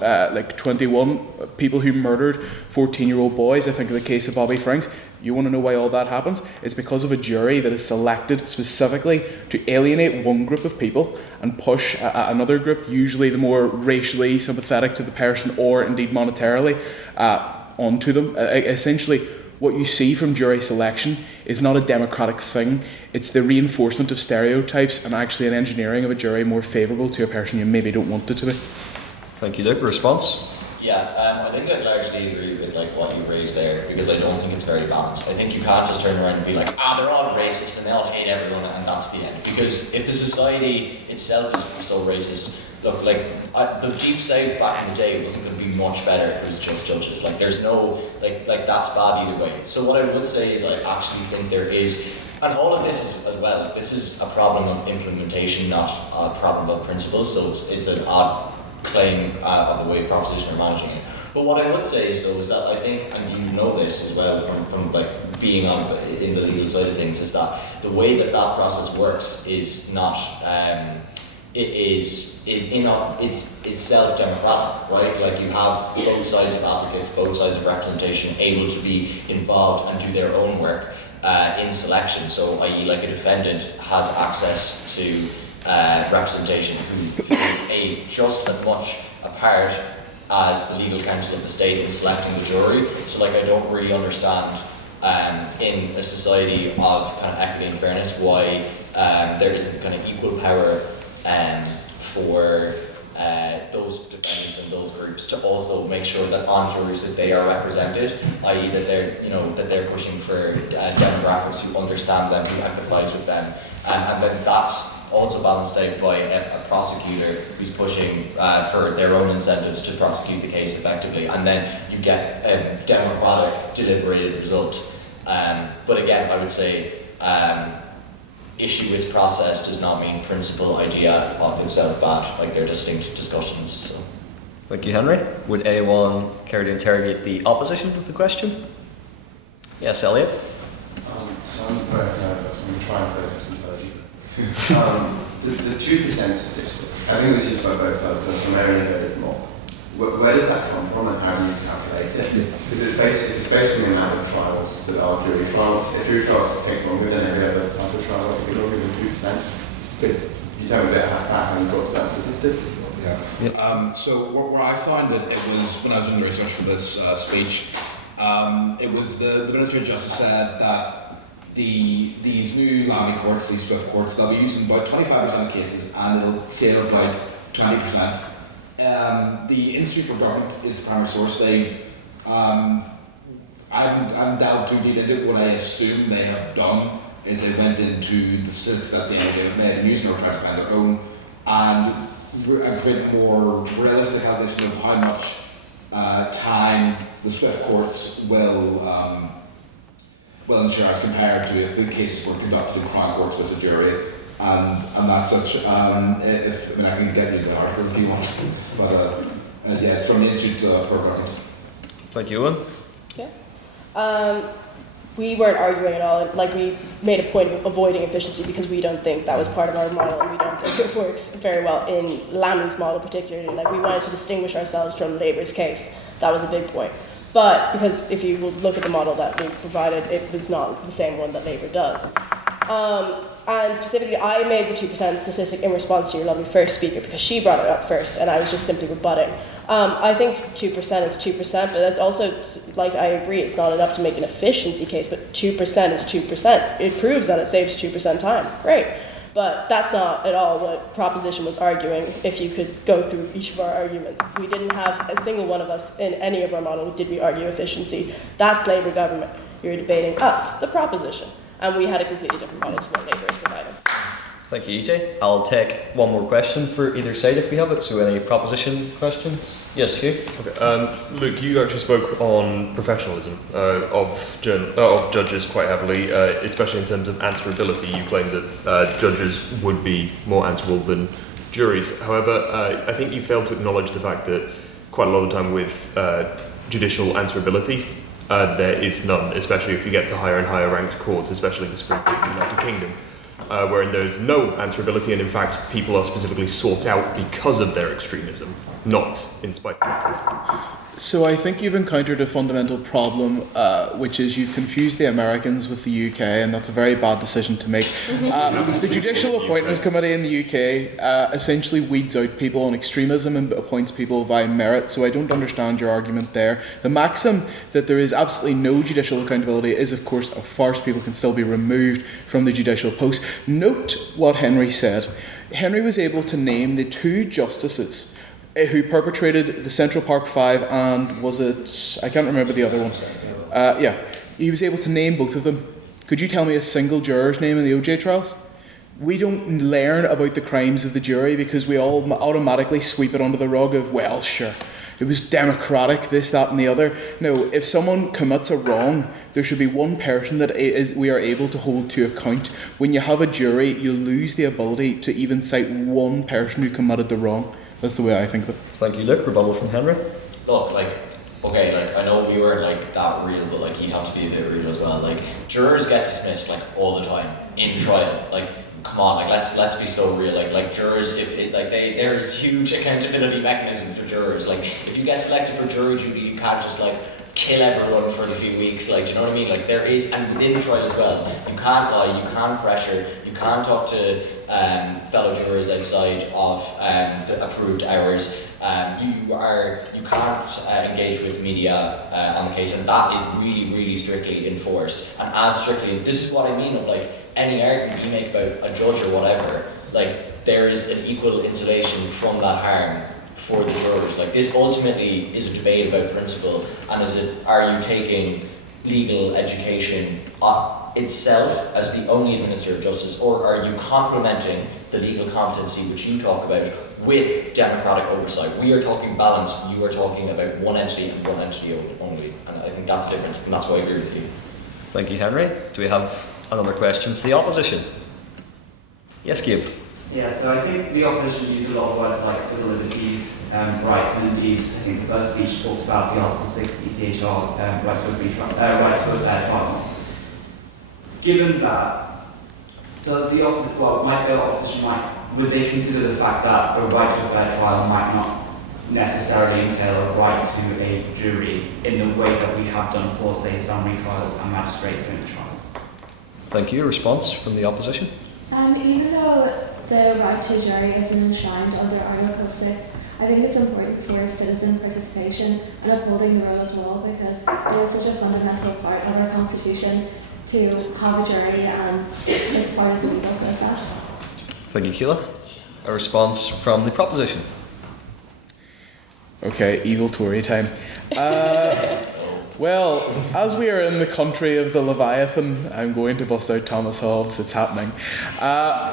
21 people who murdered 14-year-old boys, I think of the case of Bobby Franks. You want to know why all that happens? It's because of a jury that is selected specifically to alienate one group of people and push another group, usually the more racially sympathetic to the person or indeed monetarily, onto them. Essentially, what you see from jury selection is not a democratic thing. It's the reinforcement of stereotypes and actually an engineering of a jury more favourable to a person you maybe don't want it to be. Thank you, Luke. Response? Yeah, I think I largely agree with what you raised there, because I don't think it's very balanced. I think you can't just turn around and be like, they're all racist and they all hate everyone and that's the end. Because if the society itself is so racist, look, the Deep South back in the day wasn't going to be much better if it was just judges. There's no, that's bad either way. So what I would say is I actually think there is, and all of this is as well, this is a problem of implementation, not a problem of principles, so it's an odd claim of the way proposition are managing it. But what I would say is though is that I think, and you know this as well from being in the legal side of things, is that the way that process works is not it's self-democratic, right? You have both sides of advocates, both sides of representation able to be involved and do their own work in selection. So i.e. a defendant has access to representation who is just as much a part as the legal counsel of the state in selecting the jury. So I don't really understand in a society of kind of equity and fairness why there isn't kind of equal power for those defendants and those groups to also make sure that on juries that they are represented, i.e. that they're pushing for demographics who understand them, who empathise with them, and then that's also balanced out by a prosecutor who's pushing for their own incentives to prosecute the case effectively, and then you get a democratic, deliberated result. But again, I would say issue with process does not mean principle idea of itself bad. They're distinct discussions. So. Thank you, Henry. Would anyone care to interrogate the opposition of the question? Yes, Elliot. So I'm very nervous. I'm going to try and phrase this intelligently. The 2% statistic, I think it was used by both sides, but I primarily heard it more. Where does that come from and how do you calculate it? Because it's basically the amount of trials that are jury trials. If jury trials take longer than every other type of trial, it would be longer than 2%. Could you tell me a bit about how you got to that statistic? Yeah. So where I found that it was, when I was doing the research for this speech, it was the Minister of Justice said that these new Lammy courts, these Swift courts, they'll be used in about 25% of cases and it'll save about 20%. The Institute for Government is the primary source. I haven't delved too deep into it. What I assume they have done is they went into the statistics that they had used or tried to find their own and create a more realistic calculation of how much time the swift courts will ensure as compared to if the cases were conducted in Crown Courts with a jury. And that's such, if, I mean, I can get you the article if you want, but yeah, it's from the Institute for Government. Thank you, Eóin. Yeah. We weren't arguing at all. Like, we made a point of avoiding efficiency because we don't think that was part of our model, and we don't think it works very well in Lammy's model particularly. Like, we wanted to distinguish ourselves from Labour's case. That was a big point. But because if you look at the model that we provided, it was not the same one that Labour does. And specifically, I made the 2% statistic in response to your lovely first speaker because she brought it up first, and I was just simply rebutting. I think 2% is 2%, but that's also, like, I agree, it's not enough to make an efficiency case, but 2% is 2%. It proves that it saves 2% time. Great. But that's not at all what Proposition was arguing, if you could go through each of our arguments. We didn't have a single one of us in any of our models did we argue efficiency. That's Labour government. You're debating us, the Proposition. And we had a completely different model to what Labour is providing. Thank you, EJ. I'll take one more question for either side if we have it. So any Proposition questions? Yes, Hugh. Okay. Luke, you actually spoke on professionalism of judges quite heavily, especially in terms of answerability. You claimed that judges would be more answerable than juries. However, I think you failed to acknowledge the fact that quite a lot of the time with judicial answerability, there is none, especially if you get to higher and higher ranked courts, especially the Supreme Court of the United Kingdom, wherein there is no answerability, and in fact people are specifically sought out because of their extremism, not in spite of it. So I think you've encountered a fundamental problem, which is you've confused the Americans with the UK, and that's a very bad decision to make. The Judicial Appointment Committee in the UK essentially weeds out people on extremism and appoints people via merit, so I don't understand your argument there. The maxim that there is absolutely no judicial accountability is, of course, a farce. People can still be removed from the judicial post. Note what Henry said. Henry was able to name the two justices who perpetrated the Central Park Five and was it, I can't remember the other one. Yeah, he was able to name both of them. Could you tell me a single juror's name in the OJ trials? We don't learn about the crimes of the jury because we all automatically sweep it under the rug of, well, sure, it was democratic, this, that and the other. No, if someone commits a wrong, there should be one person that we are able to hold to account. When you have a jury, you lose the ability to even cite one person who committed the wrong. That's the way I think of it. Thank you, Luke. Rebuttal from Henry. Look, okay, I know we weren't that real, but you have to be a bit real as well. Jurors get dismissed all the time in trial. Come on, let's be so real. Jurors, there's huge accountability mechanisms for jurors. If you get selected for jury duty, you can't just kill everyone for a few weeks. Do you know what I mean? There is, and within the trial as well, you can't lie, you can't pressure, you can't talk to fellow jurors outside of the approved hours. You can't engage with media on the case, and that is really, really strictly enforced. And as strictly, this is what I mean of any argument you make about a judge or whatever, there is an equal insulation from that harm for the jurors. This ultimately is a debate about principle, and are you taking legal education itself as the only administrator of justice, or are you complementing the legal competency which you talk about with democratic oversight? We are talking balance, you are talking about one entity and one entity only, and I think that's the difference, and that's why I agree with you. Thank you, Henry. Do we have another question for the opposition? Yes, Gabe. Yeah, so I think the opposition used a lot of words like civil liberties, rights, and indeed, I think the first speech talked about the Article 6 ECHR, right to a fair trial. Given that, would the opposition would they consider the fact that a right to a fair trial might not necessarily entail a right to a jury in the way that we have done for, say, summary trials and magistrates in trials? Thank you. A response from the opposition? Even though the right to jury isn't enshrined under Article 6, I think it's important for citizen participation and upholding the rule of law, because it is such a fundamental part of our Constitution to have a jury, and it's part of the legal process. Thank you, Kíla. A response from the proposition? Okay, evil Tory time. Well, as we are in the country of the Leviathan, I'm going to bust out Thomas Hobbes. It's happening.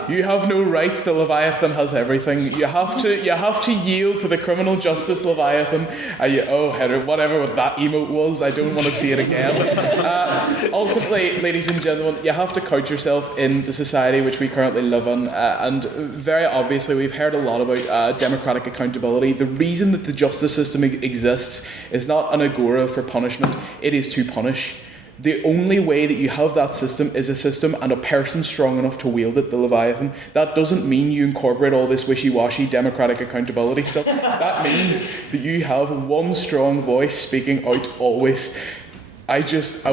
You have no rights. The Leviathan has everything. You have to yield to the criminal justice Leviathan. Heather, whatever that emote was, I don't want to see it again. Ultimately, ladies and gentlemen, you have to couch yourself in the society which we currently live in, and very obviously, we've heard a lot about democratic accountability. The reason that the justice system exists is not an agora for punishment. It is to punish. The only way that you have that system is a system and a person strong enough to wield it, the Leviathan. That doesn't mean you incorporate all this wishy-washy democratic accountability stuff. That means that you have one strong voice speaking out always. I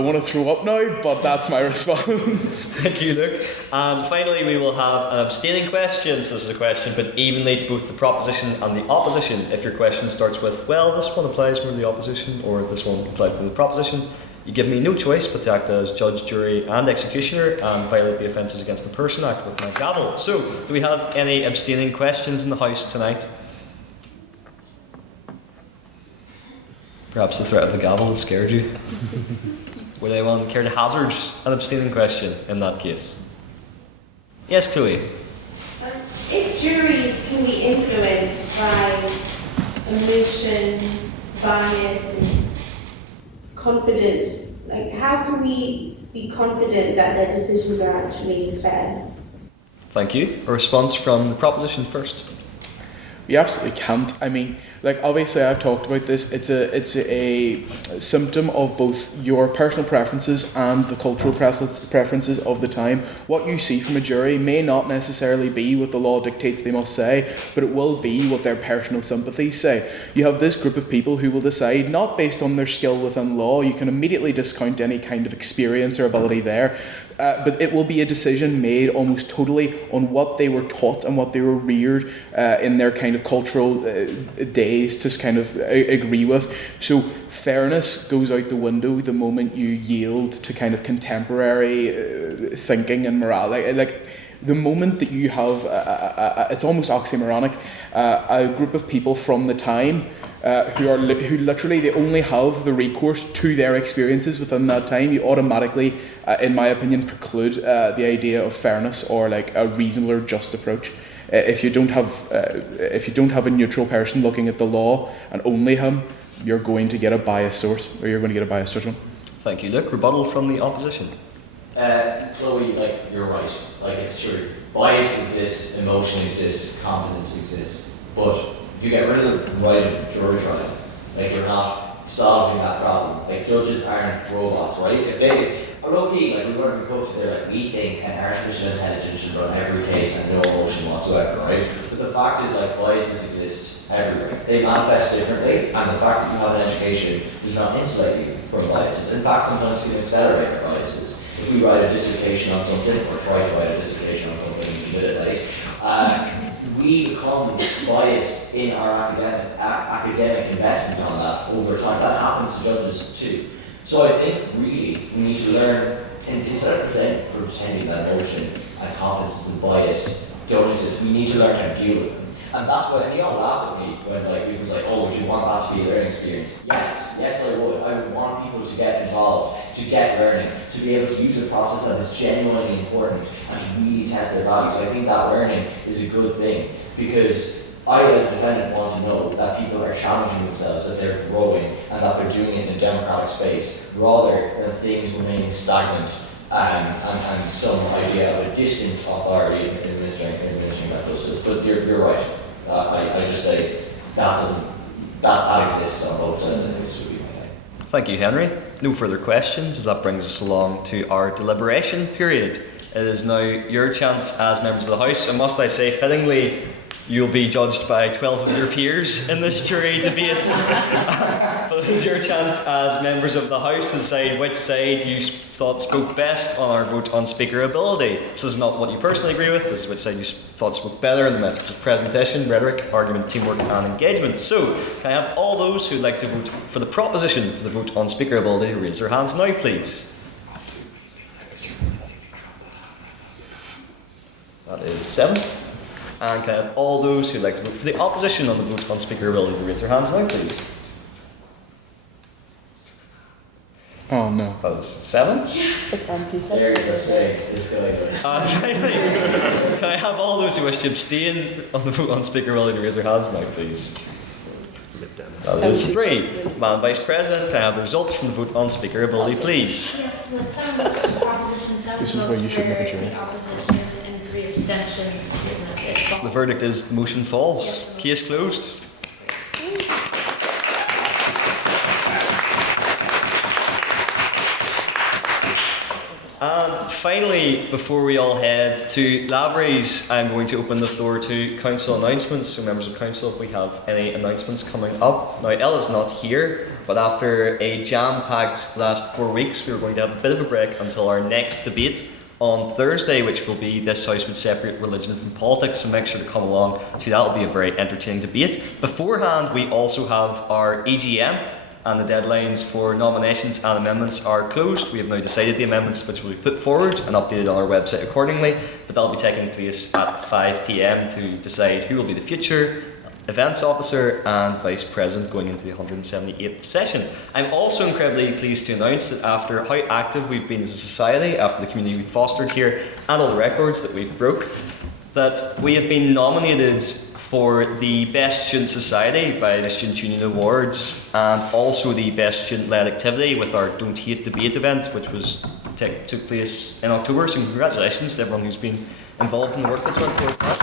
want to throw up now, but that's my response. Thank you, Luke. And finally, we will have an abstaining question. So this is a question put evenly to both the proposition and the opposition. If your question starts with, well, this one applies more to the opposition, or this one applies to the proposition, you give me no choice but to act as judge, jury, and executioner and violate the Offences Against the Person Act with my gavel. So, do we have any abstaining questions in the House tonight? Perhaps the threat of the gavel has scared you. Would anyone care to hazard an abstaining question in that case? Yes, Chloe. If juries can be influenced by emotion, bias, and confidence, how can we be confident that their decisions are actually fair? Thank you. A response from the proposition first. You absolutely can't. I mean, obviously I've talked about this. It's a symptom of both your personal preferences and the cultural preferences of the time. What you see from a jury may not necessarily be what the law dictates they must say, but it will be what their personal sympathies say. You have this group of people who will decide not based on their skill within law. You can immediately discount any kind of experience or ability there. But it will be a decision made almost totally on what they were taught and what they were reared in their kind of cultural days to kind of agree with. So fairness goes out the window the moment you yield to kind of contemporary thinking and morality. The moment that you have, it's almost oxymoronic, a group of people from the time who literally they only have the recourse to their experiences within that time, you automatically, in my opinion, preclude the idea of fairness or a reasonable or just approach. If you don't have a neutral person looking at the law and only him, you're going to get a biased source, or you're going to get a biased judgment. Thank you, Luke. Rebuttal from the opposition. Chloe, you're right. It's true. Bias exists, emotion exists, confidence exists. But if you get rid of the right of jury trial, you're not solving that problem. Judges aren't robots, right? If we weren't coached, they're we think an artificial intelligence should run every case and no emotion whatsoever, right? But the fact is, biases exist everywhere. They manifest differently, and the fact that you have an education does not insulate you from biases. In fact, sometimes you can accelerate your biases. If we write a dissertation on something, or try to write a dissertation on something and submit it late, we become biased in our academic investment on that over time. That happens to judges too. So I think really we need to learn, and instead of pretending that emotion and confidence and bias don't exist, we need to learn how to deal with them. And that's why he all laughed at me when he was would you want that to be a learning experience? Yes I would. I would want people to get involved, to get learning, to be able to use a process that is genuinely important and to really test their value. So I think that learning is a good thing, because I as a defendant want to know that people are challenging themselves, that they're growing and that they're doing it in a democratic space rather than things remaining stagnant and some idea of a distant authority in administering that justice. But you're right. I just say that exists on both sides of the history. Thank you, Henry. No further questions, as that brings us along to our deliberation period. It is now your chance as members of the House, and must I say, fittingly, you'll be judged by 12 of your peers in this jury debate. But it is your chance as members of the House to decide which side you thought spoke best on our vote on speaker ability. This is not what you personally agree with, this is which side you thought spoke better in the metrics of presentation, rhetoric, argument, teamwork and engagement. So, can I have all those who'd like to vote for the proposition for the vote on speaker ability raise their hands now, please? That is 7. And can I have all those who'd like to vote for the opposition on the vote on speaker ability to raise their hands now, please? Oh no. That was 7th? It's empty. Finally, can I have all those who wish to abstain on the vote on speaker willing to raise their hands now, please? That is 3. Madam Vice President, can I have the results from the vote on speaker ability, please? Yes, with 7 votes for proposition, 7 This is where you should look at your votes for the opposition, and 3 abstentions. It falls. The verdict is the motion falls. Case closed. And finally, before we all head to Lavery's, I'm going to open the floor to council announcements. So members of council, if we have any announcements coming up. Now, Ella's not here, but after a jam-packed last 4 weeks, we were going to have a bit of a break until our next debate on Thursday, which will be This House Would Separate Religion from Politics, so make sure to come along. So that'll be a very entertaining debate. Beforehand, we also have our EGM, and the deadlines for nominations and amendments are closed. We have now decided the amendments which will be put forward and updated on our website accordingly, but that'll be taking place at 5 p.m. to decide who will be the future events officer and vice president going into the 178th session. I'm also incredibly pleased to announce that after how active we've been as a society, after the community we've fostered here, and all the records that we've broke, that we have been nominated for the Best Student Society by the Student Union Awards, and also the Best Student-Led Activity with our Don't Hate Debate event, which took place in October. So congratulations to everyone who's been involved in the work that's went towards that.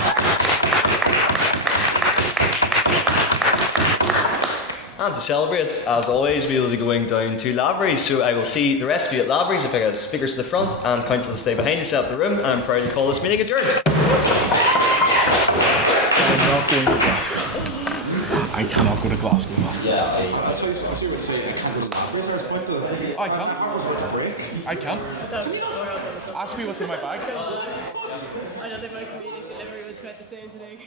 And to celebrate, as always, we will be going down to Lavery's. So I will see the rest of you at Lavery's if I get speakers to the front and council to stay behind to set up the room. And I'm proud to call this meeting adjourned. I'm not going to Glasgow. I cannot go to Glasgow. Yeah, I saw you were saying I can't go to Lavery's. I was going to. I can't. Hours worth of break. I can't. Ask me what's in my bag. I don't think my comedic delivery was quite the same today.